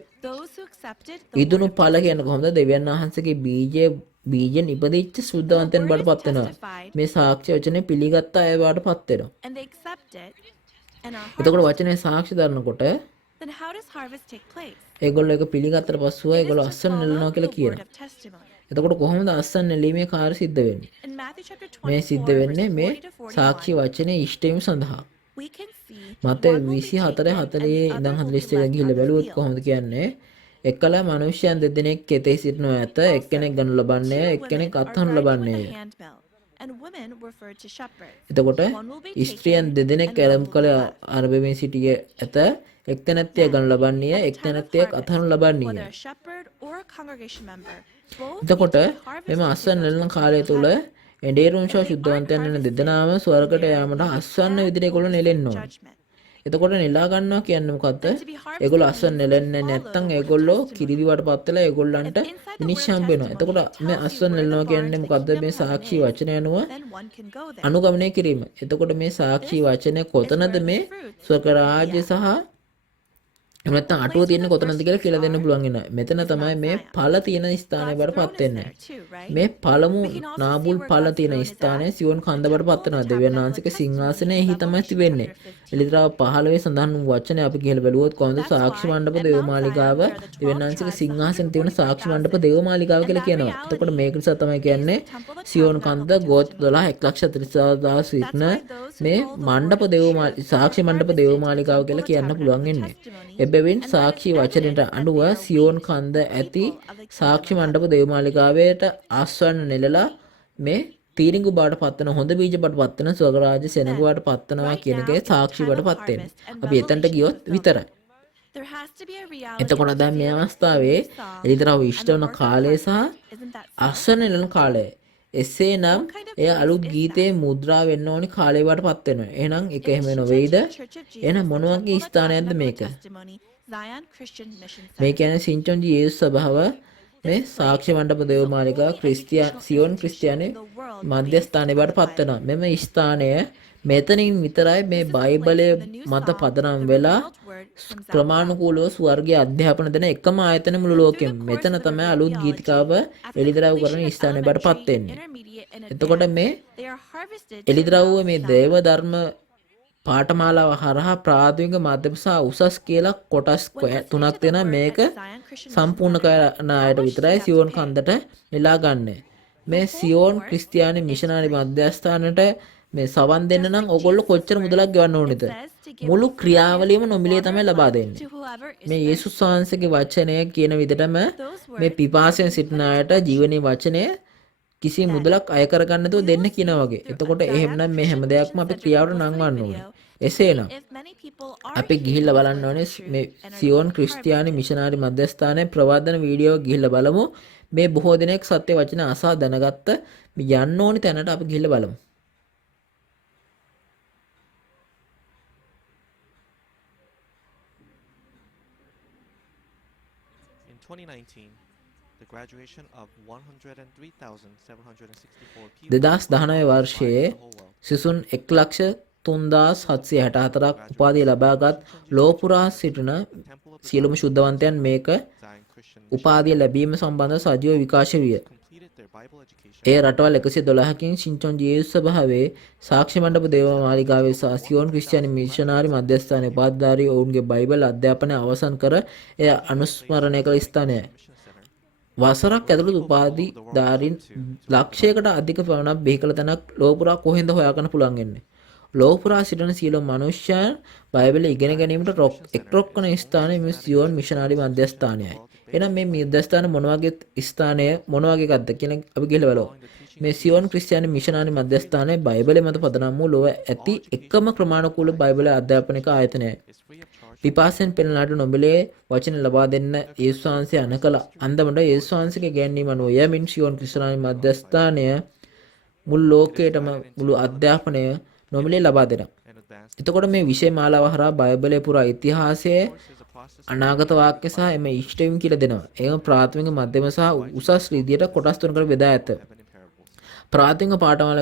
ඉදුණු ඵල කියන්නේ කොහොමද? දෙවියන් වහන්සේගේ බීජයෙන් ඉපදිච්ච සුද්ධවන්තයන් බවට පත් වෙනවා. මේ සාක්ෂි වචනේ පිළිගත්ත අය බවට පත් වෙනවා. එතකොට වචනේ සාක්ෂි දරනකොට ඒගොල්ලෝ ඒක පිළිගත්තට පස්සෙ ඒගොල්ලෝ අස්වැන්න නෙලනවා කියලා කියනවා. එතකොට කොහොමද අස්වැන්න නෙලීමේ කාර්ය සිද්ධ වෙන්නේ? මේ සිද්ධ වෙන්නේ මේ සාක්ෂි වචනේ ඉෂ්ටවීම සඳහා. මතේ 24:40 ඉඳන් 41 ගිහිල්ලා බැලුවොත් කොහොමද කියන්නේ? එකලා මනුෂ්‍යයන් දෙදෙනෙක් කෙතෙහි සිටිනවා ඇත. එක්කෙනෙක් ගනු ලබන්නේ, එක්කෙනෙක් අත්හනු ලබන්නේ. එතකොට ස්ත්‍රියන් දෙදෙනෙක් ඇරම් කළ අරබෙමින් සිටියේ ඇත. එක්තැනැත්තිය ගනු ලබන්නේ, එක්තැනැත්තියක් අත්හනු ලබන්නේ. එතකොට මෙම අස්වැන්න නෙලන කාලය තුල එඬේරුන්ෂා ශුද්ධවන්තයන් වෙන දෙදෙනාම ස්වර්ගයට යාමට අස්වැන්න විදිහට ඒගොල්ලෝ නෙලෙන්න ඕන. එතකොට නෙලා ගන්නවා කියන්නේ මොකද්ද? ඒගොල්ලෝ අස්වැන්න නෙලන්නේ නැත්නම් ඒගොල්ලෝ කිරිදිවට පත් වෙලා ඒගොල්ලන්ට විනිශ්චය හම්බ වෙනවා. එතකොට මේ අස්වැන්න නෙලනවා කියන්නේ මොකද්ද? මේ සාක්ෂි වචනය අනුව අනුගමනය කිරීම. එතකොට මේ සාක්ෂි වචනය කොතනද මේ ස්වර්ග රාජ්‍ය සහ එහෙම නැත්නම් අටුව තියෙන්නේ කොතනද කියලා දෙන්න පුළුවන් වෙනවා. මෙතන තමයි මේ ඵල තියෙන ස්ථානය බරපත් වෙන්නේ. මේ පළමු නාබුල් ඵල තියෙන ස්ථානය සියොන් කන්ද බරපත් වෙනවා. දෙවියන් වහන්සේගේ සිංහාසනයේ එහි තමයි තිබෙන්නේ. එළිදරාව 15 සඳහන් වූ වචනේ අපි කියලා බැලුවොත් කොහොමද? සාක්ෂි මණ්ඩප දේවමාලිගාව දෙවියන් වහන්සේගේ සිංහාසනයේ තියෙන සාක්ෂි මණ්ඩප දේවමාලිගාව කියලා කියනවා. එතකොට මේක නිසා තමයි කියන්නේ සියොන් කන්ද ගෝත්‍ර 12 1,40,000 සිටින මේ මණ්ඩප සාක්ෂි මණ්ඩප දේවමාලිගාව කියලා කියන්න පුළුවන් වෙන්නේ. එබැවින් සාක්ෂි වචනයට අනුව සියොන් කන්ද ඇති සාක්ෂි මණ්ඩප දේවමාලිගාවේට ආස්වැන්න නෙලලා මේ තීරිඟු බවට පත්වන හොඳ බීජ බවට පත්වන ස්වර්ග රාජ්‍ය සෙනඟ බවට පත්වනවා කියන එකේ සාක්ෂි බවට පත් වෙන්නේ. අපි එතනට ගියොත් විතරයි. එතකොට දැන් මේ අවස්ථාවේ එළිදරව් ඉෂ්ට වන කාලය සහ අස්වැන්න නෙලන කාලය. එසේනම් එය අලුත් ගීතයේ මුද්‍රා වෙන්න ඕනි කාලය බවට පත් වෙනවා. එහෙනම් ඒක එහෙම නොවේද? එහෙනම් මොන වගේ ස්ථානයක්ද මේක? මේ කියන්නේ සින්චොන්ජි යේසුස් සභාව මේ සාක්ෂි මණ්ඩප දේවමාලිගා සියොන් ක්‍රිස්තියානි මධ්‍යස්ථානයේ බවට පත් වෙනවා. මෙම ස්ථානය මෙතනින් විතරයි මේ බයිබලයේ මත පදනම් වෙලා ක්‍රමානුකූලව ස්වර්ගීය අධ්‍යාපන දෙන එකම ආයතන මුළු ලෝකෙම. මෙතන තමයි අලුත් ගීතිකාව එළිදරව් කරන ස්ථානය බවට පත් වෙන්නේ. එතකොට මේ එළිදරව් මේ දේව ධර්ම පාඨමාලාව හරහා ප්‍රාථමික මධ්‍යම සහ උසස් කියලා කොටස් තුනක් දෙනා මේක සම්පූර්ණ කරන අයට විතරයි සියොන් කන්දට නෙලා ගන්න. මේ සියොන් ක්‍රිස්තියානි මිෂනාරි මධ්‍යස්ථානට මේ සවන් දෙන්න නම් ඕගොල්ලෝ කොච්චර මුදලක් ගෙවන්න ඕනේද? to give මුළු the ක්‍රියාවලියම forgiveness නොමිලේ water තමයි of ලබා life දෙන්නේ. to whoever is මේ යේසුස් thirsty. වහන්සේගේ වචනය කියන විදිහටම Those මේ words පිපාසයෙන් have been සිටින put into අයට action. ජීවනයේ වචනය කිසි Then, මුදලක් අය කරගන්න නැතුව we දෙන්න will කියනවා see වගේ. through a එතකොට Diana එහෙමනම් මේ Christian හැම Mission දෙයක්ම අපි Center ක්‍රියාවට Google නංවන්න Slide ඕනේ. video to see එසේනම් if many people are අපි hearing ගිහිල්ලා these බලන්න words ඕනේ of truth මේ and are සියෝන් being ක්‍රිස්තියානි harvested. මිෂනාරි මධ්‍යස්ථානයේ ප්‍රවර්ධන වීඩියෝ ගිහිල්ලා බලමු. මේ බොහෝ දෙනෙක් සත්‍ය වචන අසා දැනගත්ත මේ යන්න ඕනි තැනට අපි ගිහිල්ලා බලමු. In 2019, the graduation of 103,764 people 2019 වර්ෂයේ in the whole world. සිසුන් 1,3764ක් උපාධිය ලබාගත් ලෝපුරා සිටින සියලුම ශුද්ධවන්තයන් මේක Zion Christian උපාධිය ලැබීම සම්බන්ධ සජීව විකාශ විය. completed their Bible education ඒ රටවල් 112කින් සින්චොන් ජේසුස් සභාවේ සාක්ෂි මණ්ඩප දේව මාලිගාවේ සහ සියෝන් ක්‍රිස්තියානි මිෂනාරි මධ්‍යස්ථානයේ උපාධිධාරී ඔවුන්ගේ බයිබල් අධ්‍යාපනය අවසන් කර එය අනුස්මරණය කළ ස්ථානයයි. Mission Center. වසරක් ඇතුළත උපාධිධාරීන් ලක්ෂයකට අධික පමණක් බිහිකළ තැනක් ලෝපුරා කොහෙන්ද හොයාගන්න පුළුවන් වෙන්නේ. ලෝපුරා සිටින සියලු මනුෂ්‍යයන් බයිබලය ඉගෙන ගැනීමට එක්රොක් වන ස්ථානය මේ සියෝන් මිෂනාරි මධ්‍යස්ථානයයි. එහෙනම් මේ මධ්‍යස්ථාන මොන වගේ ස්ථානය මොන වගේ එකක්ද කියන අපි ගිහලා බලමු. මේ සියෝන් ක්‍රිස්තියානි මිෂනාරි මධ්‍යස්ථානයේ බයිබලය මත පදනම් වූ ලොව ඇති එකම ක්‍රමානුකූල බයිබල අධ්‍යාපනික ආයතනයයි. It's free of charge. පිපාසෙන් පෙළෙනාට නොමිලේ වචන ලබා දෙන්න යේසුස් වහන්සේ අනකල අන්දමට යේසුස් වහන්සේගේ ගැන්වීම අනුව යමින් සියෝන් ක්‍රිස්තියානි මධ්‍යස්ථානය මුළු ලෝකයටම මුළු අධ්‍යාපනය නොමිලේ ලබා දෙනවා. And advanced. එතකොට මේ විෂය මාලාව හරහා බයිබලයේ පුරා ඉතිහාසයේ Course is a process අනාගත වාක්‍ය සහ එම ඉෂ්ටවීම් කියලා දෙනවා. ඒකම ප්‍රාථමික මධ්‍යම සහ උසස් රීතියට කොටස් තුනකට බෙදා ඇත. heaven in parables. ප්‍රාථමික පාඨමාල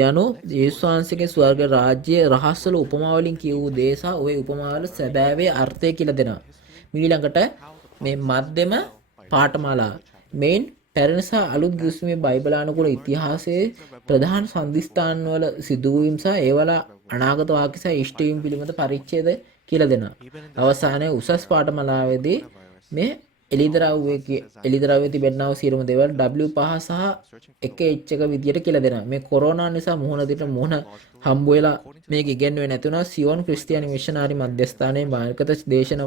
යනු යේසුස් වහන්සේගේ ස්වර්ග රාජ්‍යයේ රහස්වල උපමා වලින් කියවූ දේ සහ ওই උපමාවල සැබෑවේ අර්ථය කියලා දෙනවා. ඊළඟට මේ මධ්‍යම පාඨමාලා මේන් පැරණි සහ අලුත් ගිවිසුමේ බයිබලානුකූල ඉතිහාසයේ ප්‍රධාන සම්දිස්ථානවල සිදුවීම් සහ ඒවල අනාගත වාක්‍ය සහ ඉෂ්ටවීම් පිළිබඳ පරිච්ඡේද කියලා දෙනවා. අවසානයේ උසස් පාඨමාලාවේදී මේ එළිදරව්වේ තිබෙනා වූ සියලුම දේවල් W5 සහ 1H එක විදියට කියලා දෙනවා. මේ කොරෝනා නිසා මුහුණ දෙට මුහුණ හම්බ වෙලා මේක ඉගෙනුවේ නැති වුණා. සියෝන් ක්‍රිස්තියානි මිෂනාරි මධ්‍යස්ථානයේ මාර්ගගත දේශන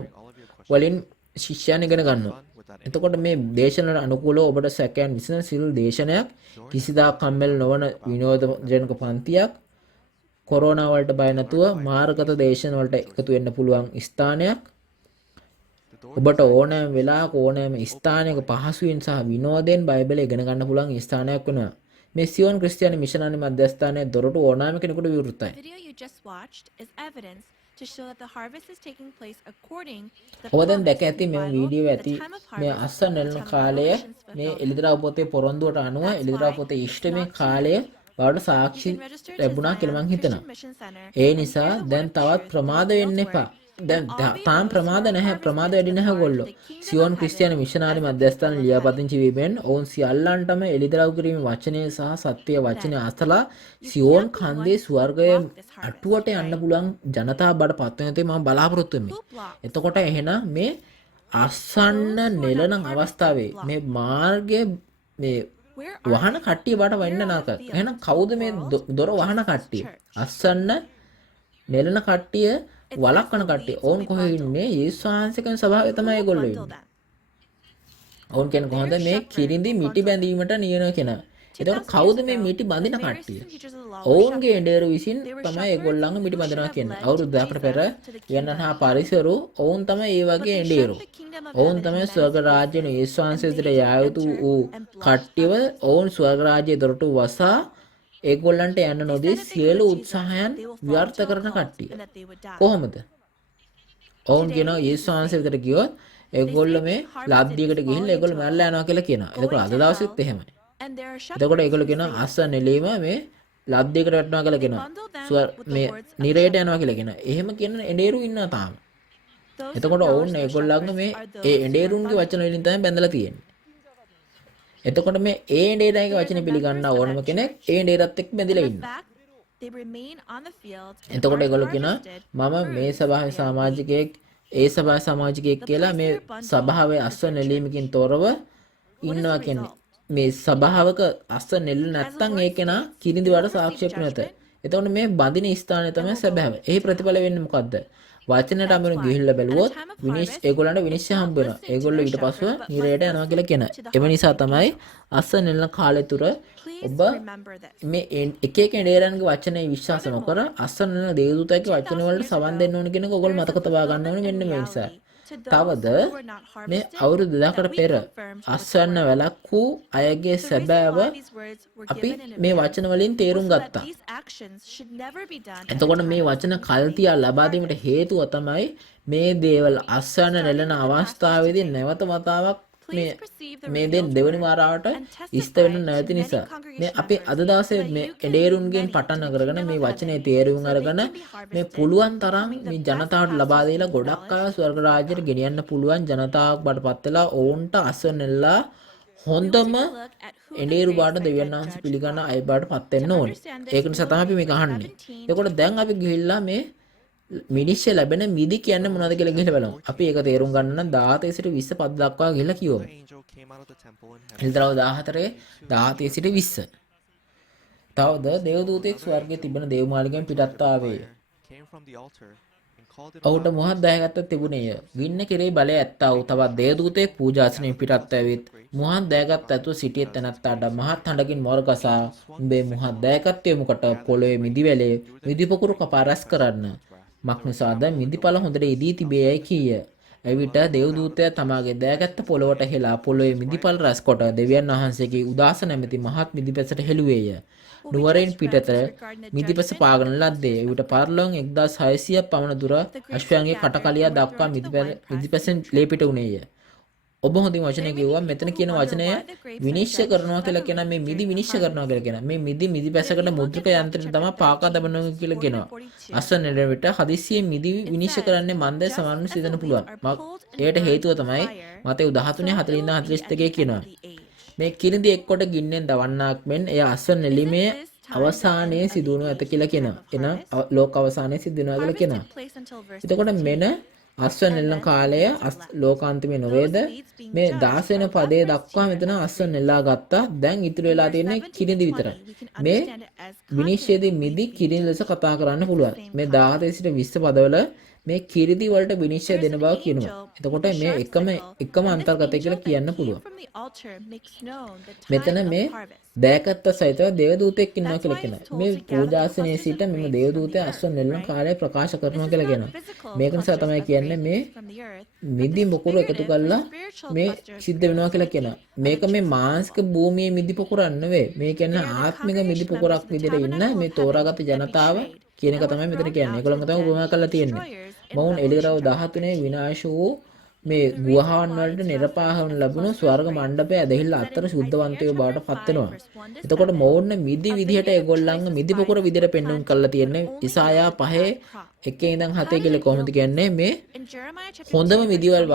වලින් ශිෂ්‍යයන් ඉගෙන ගන්නවා. එතකොට මේ දේශනවල අනුකූලව ඔබට සැකයන් විසඳන සිල් දේශනයක් කිසිදාක කම්මැලි නොවන විනෝදජනක පන්තියක් කොරෝනා වලට බය නැතුව මාර්ගගත දේශන වලට එකතු වෙන්න පුළුවන් ස්ථානයක් ඔබට ඕනෑම වෙලාවක ඕනෑම ස්ථානයක පහසුවෙන් සහ විනෝදයෙන් බයිබලය ඉගෙන ගන්න පුළුවන් ස්ථානයක් වෙනවා. මේ සියෝන් ක්‍රිස්තියානි මිෂනාරි මධ්‍යස්ථානයේ දොරටු ඕනෑම කෙනෙකුට විවෘතයි. The video you just watched is evidence to show that the harvest is taking place according to the ඔබ දැන් promise දැක in ඇති the මේ Bible, වීඩියෝ the ඇති time of මේ harvest, අස්සන් the නෙළන time of කාලය Revelation's මේ fulfillment. එළිදරව් පොතේ පොරොන්දුවට අනුව That's එළිදරව් why පොතේ it's ඉෂ්ටමේ not too කාලය late. බවට You සාක්ෂි can register to ලැබුණා කියලා Zion මං හිතනවා. Christian Mission Center A and නිසා hear the දැන් word of තවත් truth ප්‍රමාද from වෙන්න God's එපා. word. දැන් And all be තාම those ප්‍රමාද who are නැහැ. ප්‍රමාද harvested වැඩි නැහැ as part of ගොල්ලෝ. the kingdom සියෝන් of ක්‍රිස්තියානි heaven මිෂනාරි as the මධ්‍යස්ථාන people of ලියාපදිංචි වීමෙන් ඔවුන් සියල්ලන්ටම එළිදරව් කිරීමේ වචනය සහ සත්‍ය වචනය අසලා සියෝන් කන්දේ ස්වර්ගයේ අටුවට යන්න පුළුවන් ජනතාව බඩ පත් වෙන තේ මම බලාපොරොත්තු වෙමි. Who blocked එතකොට එහෙනම් මේ අසන්න නෙලන අවස්ථාවේ මේ මාර්ගය මේ Where වහන කට්ටිය බට වෙන්න නරක. එහෙනම් කවුද මේ දොර වහන කට්ටිය? අස්සන්න නෙලන කට්ටිය වලක්වන කට්ටිය. ඕන් කොහෙ ඉන්නේ? යේසුස් වහන්සේගේ ස්වභාවය තමයි ඒගොල්ලෝ ඉන්නේ. ඕන් කියන්නේ කොහොමද මේ කිරිඳි මිටි බැඳීමට නියන කෙනා. එතකොට කවුද මේ මිටි බඳින කට්ටිය? ඔවුන්ගේ එඬේරු විසින් තමයි ඒගොල්ලන්ව මිටි බඳිනවා කියන්නේ. අවුරුදු 10කට පෙර යන්නහා පරිසරු ඔවුන් තමයි ඒ වගේ එඬේරු. ඔවුන් තමයි ස්වර්ග රාජ්‍යන යේසුස් වහන්සේ වෙතට යා යුතු වූ කට්ටියව ඔවුන් ස්වර්ග රාජ්‍යයේ දොරටු වසා ඒගොල්ලන්ට යන්න නොදී සියලු උත්සාහයන් ව්‍යර්ථ කරන කට්ටිය. කොහොමද? ඔවුන් කියනවා යේසුස් වහන්සේ වෙතට ගියොත් ඒගොල්ලෝ මේ ලද්දියකට ගිහිල්ලා ඒගොල්ලෝ මැරලා යනවා කියලා කියනවා. එතකොට අද දවසෙත් එහෙමයි. එතකොට ඒගොල්ලෝ කියනවා අස්ස නෙලීම මේ ලද්දියකට වැටෙනවා කියලා කියනවා. මේ නිරයට යනවා කියලා කියනවා. එහෙම කියන එඬේරු ඉන්නවා තාම. එතකොට ඔවුන් ඒගොල්ලන්ගේ මේ ඒ එඬේරුන්ගේ වචන වලින් තමයි බැඳලා තියෙන්නේ. එතකොට මේ ඒ එඬේරාගේ වචන පිළිගන්න ඕනම කෙනෙක් ඒ එඬේරත් එක්ක බැඳලා ඉන්නවා. එතකොට ඒගොල්ලෝ කියනවා මම මේ සභාවේ සමාජිකයෙක් ඒ සභාවේ සමාජිකයෙක් කියලා මේ සභාවේ අස්ව නෙලීමකින් තොරව ඉන්නවා කියන්නේ. මේ සභාවක අස්ස නෙල්ල නැත්තම් ඒ කෙනා කිරිඳි වල සාක්ෂියක් නැත. එතකොට මේ බඳින ස්ථානය තමයි සැබෑව. එහි ප්‍රතිඵල වෙන්නේ මොකද්ද? වචනයට අනුව ගිහිල්ලා බැලුවොත් ඒගොල්ලන්ට විනිශ්චය හම්බ වෙනවා. ඒගොල්ලෝ ඊට පස්සෙ නිරයට යනවා කියලා කියනවා. එම නිසා තමයි අස්සන් නෙලන කාලය තුර ඔබ මේ එක එක එඩේරන්ගේ වචනේ විශ්වාස නොකර අස්සන් නෙලන දේවදූතයාගේ වචන වලට සවන් දෙන්න ඕන කියන එක ඔයගොල්ලෝ මතක තබා ගන්න ඕනේ මෙන්න මේ නිසා. තවද මේ අවුරුදු 2000කට පෙර අස්වැන්න වැලක් වූ අයගේ සැබෑව අපි මේ වචන වලින් තේරුම් ගත්තා. එතකොට මේ වචන කල්තියා ලබා දීමට හේතුව තමයි මේ දේවල් අස්වැන්න නෙලන අවස්ථාවේදී නැවත වතාවක් මේ දෙවනි වාරාවට ඉස්ත වෙන්න නැති නිසා මේ අපි අද දවසේ මේ එඩේරුන්ගෙන් පටන් අරගෙන මේ වචනේ තේරුම් අරගෙන මේ පුළුවන් තරම් මේ ජනතාවට ලබා දීලා ගොඩක් අය ස්වර්ග රාජ්‍යයට ගෙනියන්න පුළුවන් ජනතාවක් බඩපත් වෙලා ඕන්ට අස්වැන්නලා හොඳම එඩේරු බාට දෙවියන් වහන්සේ පිළිගන්න අය බාටපත් වෙන්න ඕනේ. ඒක නිසා තමයි අපි මේක අහන්නේ. එතකොට දැන් අපි ගිහිල්ලා මේ මිනිස්සු ලැබෙන මිදි කියන්නේ මොනවද කියලා ගිහලා බලමු. අපි ඒක තේරුම් ගන්න නම් 17 සිට 20 පද දක්වා ගිහලා කියවමු. එල්දරව 14 17 සිට 20. තවද දේවදූතෙක් ස්වර්ගයේ තිබෙන දේවමාලිගෙන් පිටත් ආවේ. ඔහුට මොහොත් දයගත්ත තිබුණේය. ගින්න කෙරෙහි බලය ඇත්තා වූ තවත් දේවදූතෙක් පූජාසනයෙන් පිටත් ඇවිත් මොහොත් දයගත් ඇතුව සිටියේ තැනැත්තාට මහත් හඬකින් මොරගසා උඹේ මොහොත් දයගත්තේ මොකට පොළොවේ මිදිවැලේ මිදිපොකුරු කපා රැස් කරන්න. මක්නිසාද මිදිපල හොඳට ඉදී තිබේයයි කීය. එවිට දේවදූතයා තමාගේ දෑගත්ත පොළොවට හෙලා පොළොවේ මිදිපල් රැස් කොට දෙවියන් වහන්සේගේ උදාස නැමැති මහත් මිදිපැසට හෙළුවේය. නුවරින් පිටත මිදිපැස පාගන ලද්දේ. එවිට පරලොන් 1600ක් පමණ දුර අශ්වයන්ගේ කටකලියා දක්වා මිදිපැසෙන් ලේපිට වුණේය. ඔබ හොඳින් වචනය කිව්වා. මෙතන කියන වචනය විනිශ්චය කරනවා කියලා කියන මේ මිදි විනිශ්චය කරනවා කියලා කියන. මේ මිදි පැසකට මුද්‍රක යන්ත්‍රයෙන් තමයි පාකා දබනවා කියලා කියනවා. අස්වැන්න නෙරෙන විට හදිස්සියෙන් මිදි විනිශ්චය කරන්නේ මන්දේ සමරන්න සිදෙන්න පුළුවන්. ඒකට හේතුව තමයි මතේ 13:40-42 කියනවා. මේ කිරිඳි එක්කොට ගින්නෙන් දවන්නාක් මෙන් එය අස්වැන්න නෙලීමේ අවසානයේ සිදුවනු ඇත කියලා කියනවා. එන ලෝක අවසානයේ සිදුවනවා කියලා කියනවා. එතකොට මෙන්න අස්වැන්න නෙලන කාලය ලෝකාන්තිමේ නොවේද? මේ 16 වෙනි පදයේ දක්වා මෙතන අස්වැන්න නෙලා ගත්තා. දැන් ඉතුරු වෙලා තියෙන්නේ කිරිඳි විතරයි. මේ විනිශ්චයේදී මිදි කිරිඳි ලෙස කතා කරන්න පුළුවන්. මේ 17 සිට 20 පදවල මේ කිරිඳි වලට විනිශ්චය දෙන බව කියනවා. එතකොට මේ එකම අන්තර්ගතය කියලා කියන්න පුළුවන්. මෙතන මේ දෑකත්ත සහිතව දේවදූතෙක් ඉන්නවා කියලා කියනවා. මේ පූජාසනයේ සිට මෙම දේවදූතයා අස්වැන්න නෙලන කාලය ප්‍රකාශ කරනවා කියලා කියනවා. මේක නිසා තමයි කියන්නේ මේ මිදි මොකුරු එකතු කරලා මේ සිද්ධ වෙනවා කියලා කියනවා. මේක මේ මානසික භූමියේ මිදි පොකුරක් නෙවෙයි. මේ කියන්නේ ආත්මික මිදි පොකුරක් විදිහට ඉන්න මේ තෝරාගත් ජනතාව කියන එක තමයි මෙතන කියන්නේ. ඒගොල්ලෝ තමයි උපමා කරලා තියෙන්නේ. මොවුන් එළිදරව් 13 විනාශ වූ මේ ගුහාවන් වලට නිර්පාහන ලැබුණු ස්වර්ග මණ්ඩපය ඇදහිල්ල අතර සුද්ධවන්තයෝ බවට පත් වෙනවා. එතකොට මොවුන් මිදි විදිහට ඒගොල්ලන්ව මිදි පොකුර විදිහට පෙන්වුම් කරලා තියෙන්නේ. ඉසායා 5:1 ඉඳන් 7 කියලා කොහොමද කියන්නේ මේ හොඳම මිදිවල්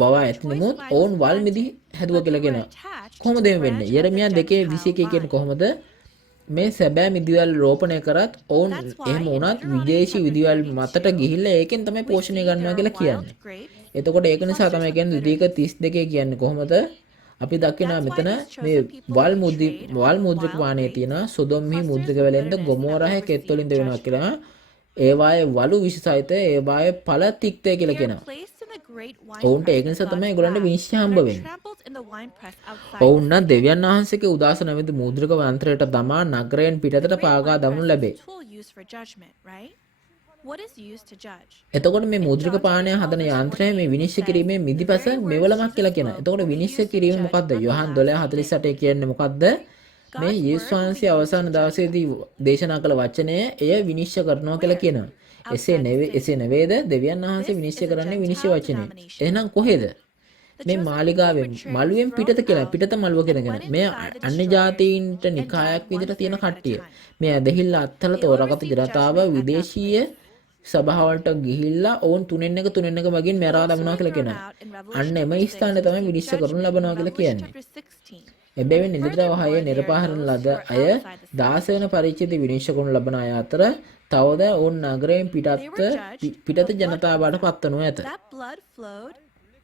වවා ඇති නමුත් ඔවුන් වල් මිදි හැදුවා කියලා කියනවා. කොහොමද මේ වෙන්නේ? යෙරමියා 2:21 කියන්නේ කොහොමද? මේ සැබෑ මිදිවල් රෝපණය කරත් ඔවුන් එහෙම වුණත් විදේශී විදිවල් මතට ගිහිල්ලා ඒකෙන් තමයි පෝෂණය ගන්නවා කියලා කියන්නේ. එතකොට ඒක නිසා තමයි කියන්නේ ද්විතීක 32 කියන්නේ කොහොමද? අපි දකිනවා මෙතන මේ වල් මුද්‍රක වාණයේ තියෙන සොදොම්හි මුද්‍රක වලින්ද ගොමෝරාහේ කෙත් වලින්ද වෙනවා කියලා. ඒවායේ වලු විශ සහිත ඒවායේ ඵල තික්තය කියලා කියනවා. ඔවුන්ට ඒක නිසා තමයි ඒගොල්ලන්ට විනිශ්චය හම්බ වෙන්නේ. ඔවුන් නම් දෙවියන් වහන්සේගේ උදාස නැමැති මුද්‍රක යන්ත්‍රයට දමා නගරයෙන් පිටතට පාගා දමනු ලැබේ. එතකොට මේ මුද්‍රක පානය හදන යන්ත්‍රය මේ විනිශ්චය කිරීමේ මිදිපැස මෙවලමක් කියලා කියනවා. එතකොට විනිශ්චය කිරීම මොකද්ද? යොහන් 12:48 කියන්නේ මොකද්ද? මේ යේසුස් වහන්සේ අවසාන දවසේදී දේශනා කළ වචනය එය විනිශ්චය කරනවා කියලා කියනවා. එසේ නෙවේද? දෙවියන් වහන්සේ විනිශ්චය කරන්නේ විනිශ්චය වචනේ. එහෙනම් කොහෙද? මේ මාලිගාවෙන් මළුවෙන් පිටත කියලා පිටත මළුව කියනගෙන මේ අන්‍ය ජාතීන්ට නිකායක් විදිහට තියෙන කට්ටිය මේ ඇදහිල්ල අත්තල තෝරාගත් ජනතාව විදේශීය සභාවලට ගිහිල්ලා ඕන් තුනෙන් එක මගින් මරා දමනවා කියලා කියනවා. අන්න එම ස්ථානයේ තමයි විනිශ්චය කරනු ලබනවා කියලා කියන්නේ. එබැවින් නිලිද්‍රව හයේ නිර්පාහන ලද අය 16 වෙනි පරිච්ඡේදයේ විනිශ්චය කරනු ලබන අය අතර තවද ඕන් නගරයෙන් පිටත ජනතාවට පත්වනු ඇත.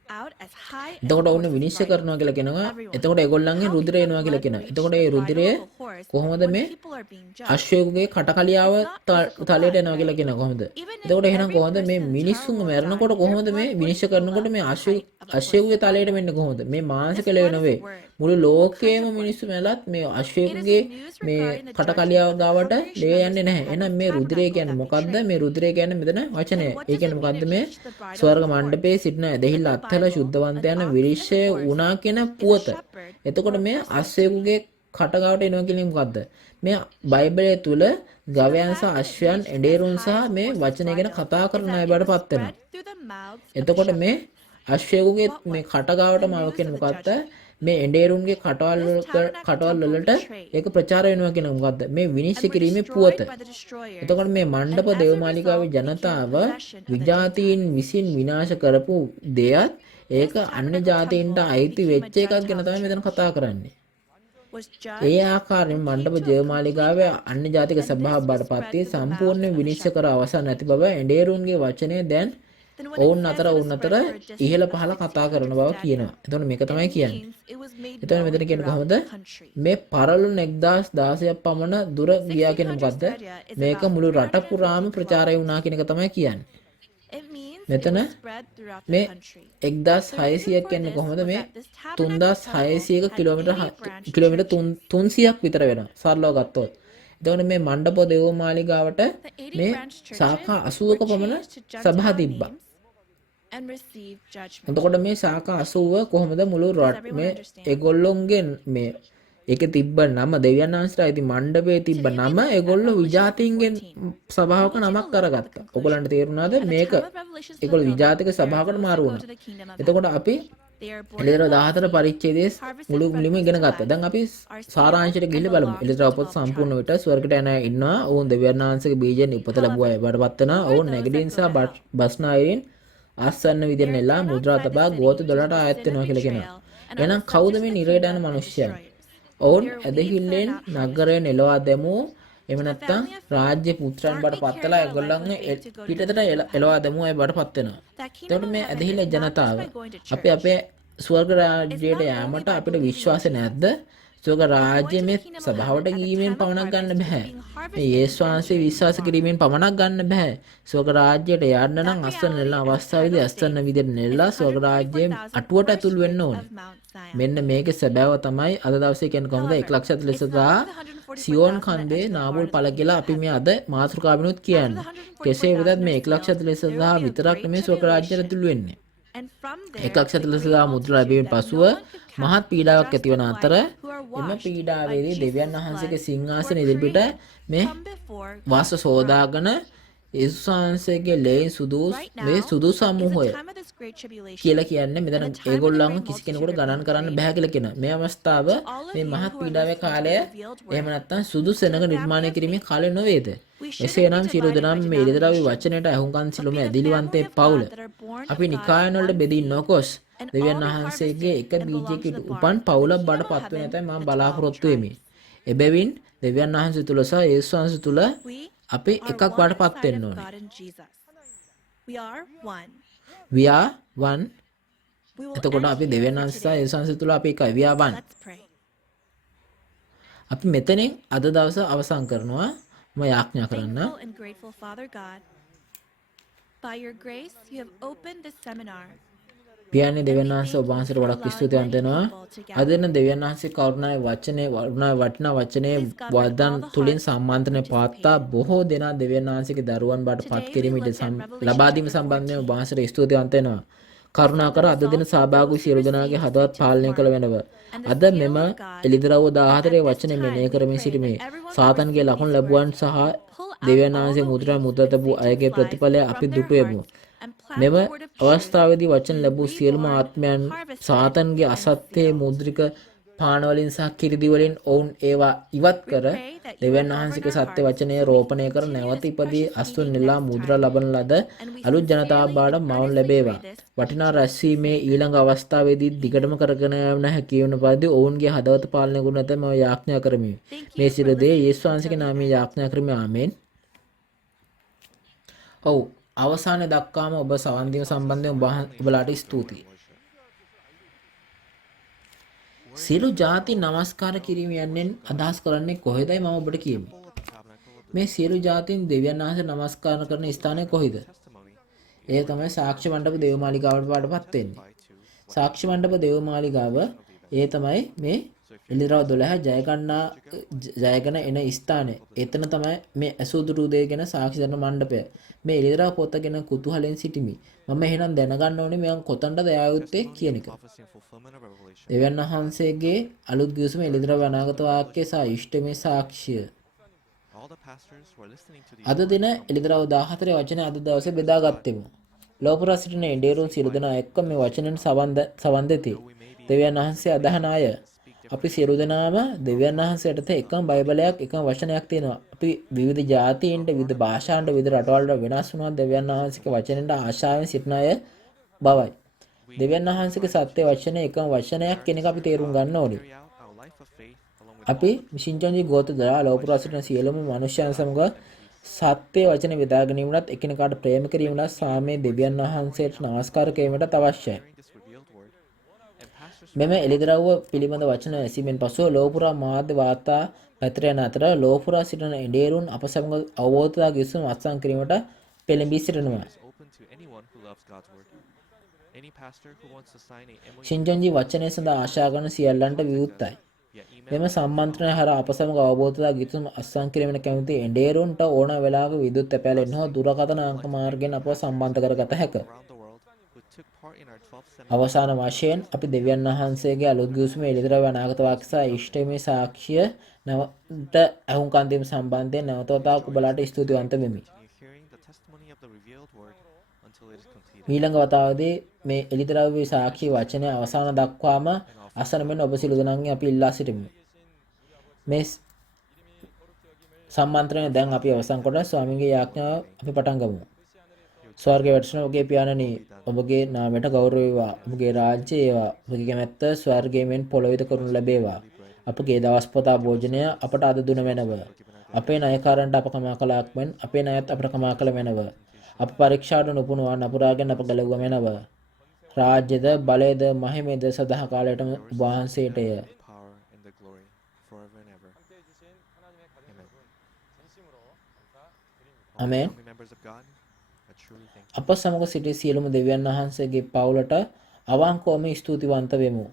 out as high as එතකොට the ඔන්න horse's විනිශ්චය bridle. කරනවා කියලා කියනවා. Everyone. එතකොට ඒගොල්ලන්ගේ How රුධිරය can the එනවා කියලා blood කියනවා. reach එතකොට the A bridle රුධිරය of a horse කොහොමද when මේ people are being judged? අශ්වයෙකුගේ කටකලියාව It's not physical තලයට blood, එනවා කියලා right? කියනවා කොහොමද? Even if එතකොට එහෙනම් every කොහොමද මේ person in මිනිස්සුන් Charles මැරෙනකොට died, කොහොමද their මේ blood විනිශ්චය wouldn't කරනකොට fill මේ up the height of a අශ්වයෙකුගේ horse's තලයට bridle. වෙන්නේ කොහොමද? මේ මාංශ This කෙලෙ blood is නෙවෙයි. a word. මුළු All kinds ලෝකයේම of words. මිනිස්සු මැලත් මේ It is අශ්වයෙකුගේ news මේ regarding the කටකලියාව judgment of the ගාවට corporation ලේ members යන්නේ of the නැහැ. එහෙනම් මේ heavenly රුධිරය tabernacle කියන්නේ that මොකද්ද? betrayed. මේ රුධිරය කියන්නේ මෙතන වචනය. And what ඒ does කියන්නේ it mean මොකද්ද it මේ reached the bridle ස්වර්ග of the horse? මණ්ඩපයේ සිටින ඇදහිල්ල In the අත්හල Bible, ශුද්ධවන්තයන් an ox විනිශ්චය and a horse වුණා කියන is a පුවත. shepherd එතකොට or a මේ person අශ්වයෙකුගේ කටගාවට එනවා කියන්නේ මොකද්ද? මේ බයිබලයේ තුල ගවයන් සහ අශ්වයන් එඬේරුන් සහ මේ වචනය ගැන කතා කරන අය බවට පත් වෙනවා. එතකොට මේ අශ්වයෙකුගේ මේ කටගාවට මාව කියන මොකද්ද? මේ එඬේරුන්ගේ කටවල් වලට ඒක ප්‍රචාර වෙනවා කියන මොකද්ද? මේ විනිශ්චය කිරීමේ පුවත. එතකොට මේ මණ්ඩප දේවමාලිකාවේ ජනතාව විජාතීන් විසින් විනාශ කරපු දෙයත් ඒක අන්‍ය ජාතීන්ට අයිති වෙච්ච එකක් ගැන තමයි මෙතන කතා කරන්නේ. ඒ ආකාරයෙන් මණ්ඩප දේවමාලිකාවේ අන්‍ය ජාතික සභාව බඩපත් වී සම්පූර්ණ විනිශ්චය කර අවසන් නැති බව එඬේරුන්ගේ වචනය දැන් ඔවුන් අතර ඉහළ පහළ කතා කරන බව කියනවා. එතකොට මේක තමයි කියන්නේ. එතකොට මෙතන කියන්නේ කොහොමද? මේ පරලොන 1016ක් පමණ දුර ගියා කියන්නේ මොකද්ද? මේක මුළු රට පුරාම ප්‍රචාරය වුණා කියන එක තමයි කියන්නේ. මෙතන මේ 1600ක් කියන්නේ කොහොමද? මේ 3600ක කිලෝමීටර් 300ක් විතර වෙනවා. සරලව ගත්තොත්. එතකොට මේ මණ්ඩප දේවමාලිගාවට මේ ශාඛා 80ක පමණ සභා තිබ්බා. එතකොට මේ ශාඛා 80 කොහොමද මුළු රට මේ ඒගොල්ලොන්ගේ මේ ඒකේ තිබ්බ නම දෙවියන් වහන්සේලා ඉතින් මණ්ඩපයේ තිබ්බ නම ඒගොල්ලෝ විජාතින්ගෙන් සභාවක නමක් කරගත්තා. ඔයගොල්ලන්ට තේරුණාද මේක? ඒගොල්ලෝ විජාතික සභාවකට මාරු වුණා. එතකොට අපි එළිදර 14 පරිච්ඡේදයේ මුලින්ම ඉගෙන ගත්තා. දැන් අපි සාරාංශයට ගිහිල්ලා බලමු. එළිදර පොත් සම්පූර්ණ විට ස්වර්ගයට යන අය ඉන්නවා. ඔවුන් දෙවියන් වහන්සේගේ බීජයෙන් උපත ලැබුවා අය බඩපත් වෙනවා. ඔවුන් නැගිටින් සහ බස්නායරින් ආසන්න විදිහට නෙලා මුද්‍රා තබා ගෝත 12ට ආයත් වෙනවා කියලා කියනවා. එහෙනම් කවුද මේ නිරයට යන මිනිස්සයන්? ඔවුන් ඇදහිල්ලෙන් නගරය නෙලවා දැමූ එහෙම නැත්නම් රාජ්‍ය පුත්‍රයන් බවට පත්වලා ඒගොල්ලන්ගේ පිටතට එලවා දැමූ අය බවට පත් වෙනවා. එතකොට මේ ඇදහිල්ල ජනතාව අපි අපේ ස්වර්ග රාජ්‍යයට යාමට අපිට විශ්වාසය නැද්ද? ස්වර්ග රාජ්‍යයේ මේ සභාවට ගියීමෙන් පමණක් ගන්න බෑ. මේ යේසුස් වහන්සේ විශ්වාස කිරීමෙන් පමණක් ගන්න බෑ. ස්වර්ග රාජ්‍යයට යන්න නම් අස්වැන්න නෙලා අවස්ථාවේදී අස්වැන්න විදිහට නෙලා ස්වර්ග රාජ්‍යයේ අටුවට ඇතුල් වෙන්න ඕනේ. මෙන්න මේකේ සැබෑව තමයි අද දවසේ කියන්නේ කොහොමද 1,40,000 සියෝන් කන්දේ නාබුල් පළ කියලා අපි මේ අද මාතෘකාවෙනුත් කියන්නේ. කෙසේ වෙතත් මේ 1,40,000 විතරක් නෙමෙයි ස්වර්ග රාජ්‍යයට ඇතුල් වෙන්නේ. 1,40,000 මුද්‍රා ලැබීමෙන් පසුව මහත් පීඩාවක් ඇතිවන අතර එම පීඩාවේදී දෙවියන් වහන්සේගේ සිංහාසන ඉදිරිපිට මේ වාස සෝදාගෙන යේසුස් වහන්සේගේ ලේ සුදු සමූහය කියලා කියන්නේ මෙතන ඒගොල්ලන්ව කිසි කෙනෙකුට ගණන් කරන්න බෑ කියලා කියනවා. මේ අවස්ථාව මේ මහත් පීඩාවේ කාලය එහෙම නැත්නම් සුදු සෙනඟ නිර්මාණය කිරීමේ කාලය නොවේද? එසේනම් සියලු දෙනාම මේ එළිදරව්‍ය වචනයට අහුම්කන් සිළුම ඇදිලිවන්තේ පවුල. අපි නිකායන් වලට බෙදී නොකොස් දෙවියන් වහන්සේගේ එක බීජයකට උපන් පවුලක් බවට පත් වෙන තමයි මම බලාපොරොත්තු වෙමි. එබැවින් දෙවියන් වහන්සේ තුල සහ යේසුස් වහන්සේ තුල අපි එකක් බවට පත් වෙන්න ඕනේ. We are one. එතකොට අපි දෙවියන් වහන්සේ සහ යේසුස් වහන්සේ තුල අපි එකයි. We are one. අපි මෙතනින් අද දවස අවසන් කරනවා. මම යාඥා කරන්න. By your grace, you have opened this seminar. පියාණන් දෙවියන් වහන්සේ ඔබ වහන්සේට ගොඩක් ස්තුතිවන්ත වෙනවා. අද දින දෙවියන් වහන්සේ කරුණාවේ වචනේ වටිනා වචනේ වදන් තුලින් සම්මාන්ත්‍රණය පාත්තා බොහෝ දෙනා දෙවියන් වහන්සේගේ දරුවන් බවට පත් කිරීමට ලබා දීම සම්බන්ධයෙන් ඔබ වහන්සේට ස්තුතිවන්ත වෙනවා. කරුණාකර අද දින සහභාගී සියලු දෙනාගේ හදවත් පාලනය කළ වෙනව. අද මෙම එළිදරව් 14 වචනේ මෙනෙහි කරමින් සිටීමේ සාතන්ගේ ලකුණු ලැබුවන් සහ දෙවියන් වහන්සේ මුද්‍රතපු අයගේ ප්‍රතිඵලය අපි දුටුවෙමු. මෙම අවස්ථාවේදී වචන ලැබූ සියලුම ආත්මයන් සාතන්ගේ අසත්‍ය මුද්‍රික පාන වලින් සහ කිරිදි වලින් ඔවුන් ඒවා ඉවත් කර දෙවියන් වහන්සේගේ සත්‍ය වචනය රෝපණය කර නැවත ඉපදී අස්තුන් නෙලා මුද්‍රා ලබන ලද අලුත් ජනතාව බාඩ මවුන් ලැබේවා. වටිනා රැස්වීමේ ඊළඟ අවස්ථාවේදී දිගටම කරගෙන යන හැකි වෙන පරිදි ඔවුන්ගේ හදවත පාලනය කරන නැත මම යාඥා කරමි. මේ සියලු දේ යේසුස් වහන්සේගේ නාමයෙන් යාඥා කරමි. ආමෙන්. ඔව් අවසානයේ දක්වාම ඔබ සවන් දීම සම්බන්ධයෙන් ඔබලාට ස්තුතියි. සියලු ජාති නමස්කාර කිරීම යන්නෙන් අදහස් කරන්නේ කොහෙදයි මම ඔබට කියමි. Temple of the Tabernacle of the මේ සියලු ජාතීන් දෙවියන් වහන්සේ නමස්කාර කරන ස්ථානය කොහෙද? Testimony ඒ තමයි සාක්ෂි මණ්ඩප දේවමාලිගාවට පාටපත් වෙන්නේ. by to what සාක්ෂි මණ්ඩප දේවමාලිගාව ඒ තමයි මේ එළිරව 12 ජයගෙන එන ස්ථානය. එතන තමයි මේ අසුදුරු දේ ගැන සාක්ෂි දෙන මණ්ඩපය. මේ එළිරව පොත ගැන කුතුහලෙන් සිටිමි. මම එහෙනම් දැනගන්න ඕනේ මම කොතනටද යායුත්තේ කියන එක. prophecy and fulfillment of Revelation. දෙවියන් වහන්සේගේ අලුත් ගිවිසුම එළිරව අනාගත වාක්‍ය සහ ඉෂ්ටමේ සාක්ෂිය. All the pastors who are listening to these අද දින එළිරව 14 වචනේ අද දවසේ බෙදාගත්තෙමු. ලෝපුරා සිටින ඉන්ඩේරුන් සියලු දෙනා එක්ක මේ වචනෙන් සවන් දෙති. දෙවියන් වහන්සේ අදහන අය අපි සියලු දෙනාම දෙවියන් වහන්සේට එකම බයිබලයක් එකම වචනයක් තියෙනවා. අපි විවිධ ජාතීන්ට විවිධ භාෂාන්ට විවිධ රටවල් වල වෙනස් වුණා දෙවියන් වහන්සේගේ වචනෙන්ට ආශාවෙන් සිටින අය බවයි. දෙවියන් වහන්සේගේ සත්‍ය වචනේ එකම වචනයක් කියන එක අපි තේරුම් ගන්න ඕනේ. carry out our life of faith along with අපි මිෂින්චන්ජි ගෝත්‍රදලා ලෝපුරා සිටින සියලුම මනුෂ්‍යයන් සමග සත්‍ය වචන විදා ගැනීමට එකිනෙකාට ප්‍රේම කිරීමට සාමයේ දෙවියන් වහන්සේට නමස්කාර කිරීමට අවශ්‍යයි. sharing this revealed word. And pastors මෙම එළිදරව්ව පිළිබඳ වචන ඇසීමෙන් පසුව ලෝපුරා මාධ්‍ය වාර්තා පැතිරෙන අතර ලෝපුරා සිටින ඉන්ඩේරුන් අප සමග අවබෝධතා ගිවිසුම අත්සන් කිරීමට පෙළඹී සිටිනවා. is open to anyone who loves God's word. Any pastor who wants to sign a MOU ෂින්ජොන්ජි වචනය සඳහා ආශා කරන සියල්ලන්ට විවුර්තයි. via email මෙම සම්මන්ත්‍රණය හරහා අප සමග අවබෝධතා ගිවිසුම අත්සන් කිරීමට කැමති ඉන්ඩේරුන්ට ඕන වෙලාවක විදුලි තැපෑලෙන් හෝ දුරකථන අංක මාර්ගයෙන් අපව සම්බන්ධ කරගත හැක. around the world who took part in our 12th seminary අවසාන වශයෙන් අපි දෙවියන් වහන්සේගේ අලුත් ගිවිසුමේ එළිදරව් අනාගත වාක්‍ය සහ ඉෂ්ටමේ සාක්ෂිය නැවත අහුම්කන් දීම සම්බන්ධයෙන් නැවතවතාවක් ඔබලාට ස්තුතිවන්ත වෙමි. continue hearing the testimony of the revealed word until it is completed. ඊළඟ වතාවදී මේ එළිදරව්වේ සාක්ෂි වචනය අවසාන දක්වාම අසන මෙන්න ඔබ සියලු දෙනාගෙන් අපි ඉල්ලා සිටිමු. මේ සම්මන්ත්‍රණය දැන් අපි අවසන් කොට ස්වාමීන්ගේ යාඥාව අපි පටන් ගමු. ස්වර්ගයේ වැඩසන ඔබගේ පියාණනි ඔබගේ නාමයට ගෞරව වේවා. ඔබගේ රාජ්‍යය වේවා. ඔබගේ කැමැත්ත ස්වර්ගයේ මෙන් පොළොවේද කරනු ලැබේවා. අපගේ දවස් පොතා භෝජනය අපට අද දුන මැනව. අපේ ණයකාරන්ට අප කමා කළාක් මෙන් අපේ ණයත් අපට කමා කළ මැනව. අප පරීක්ෂාවට නොපුණවා නපුරාගෙන අප ගැලවුවා මැනව. රාජ්‍යද බලයද මහිමේද සදා කාලයටම ඔබ වහන්සේටය. Power and the glory forever and ever. Amen. අමෙන්. Family members of God, I truly thank you. අප සමග සිටි සියලුම දෙවියන් වහන්සේගේ පවුලට අවංකවම ස්තුතිවන්ත වෙමු.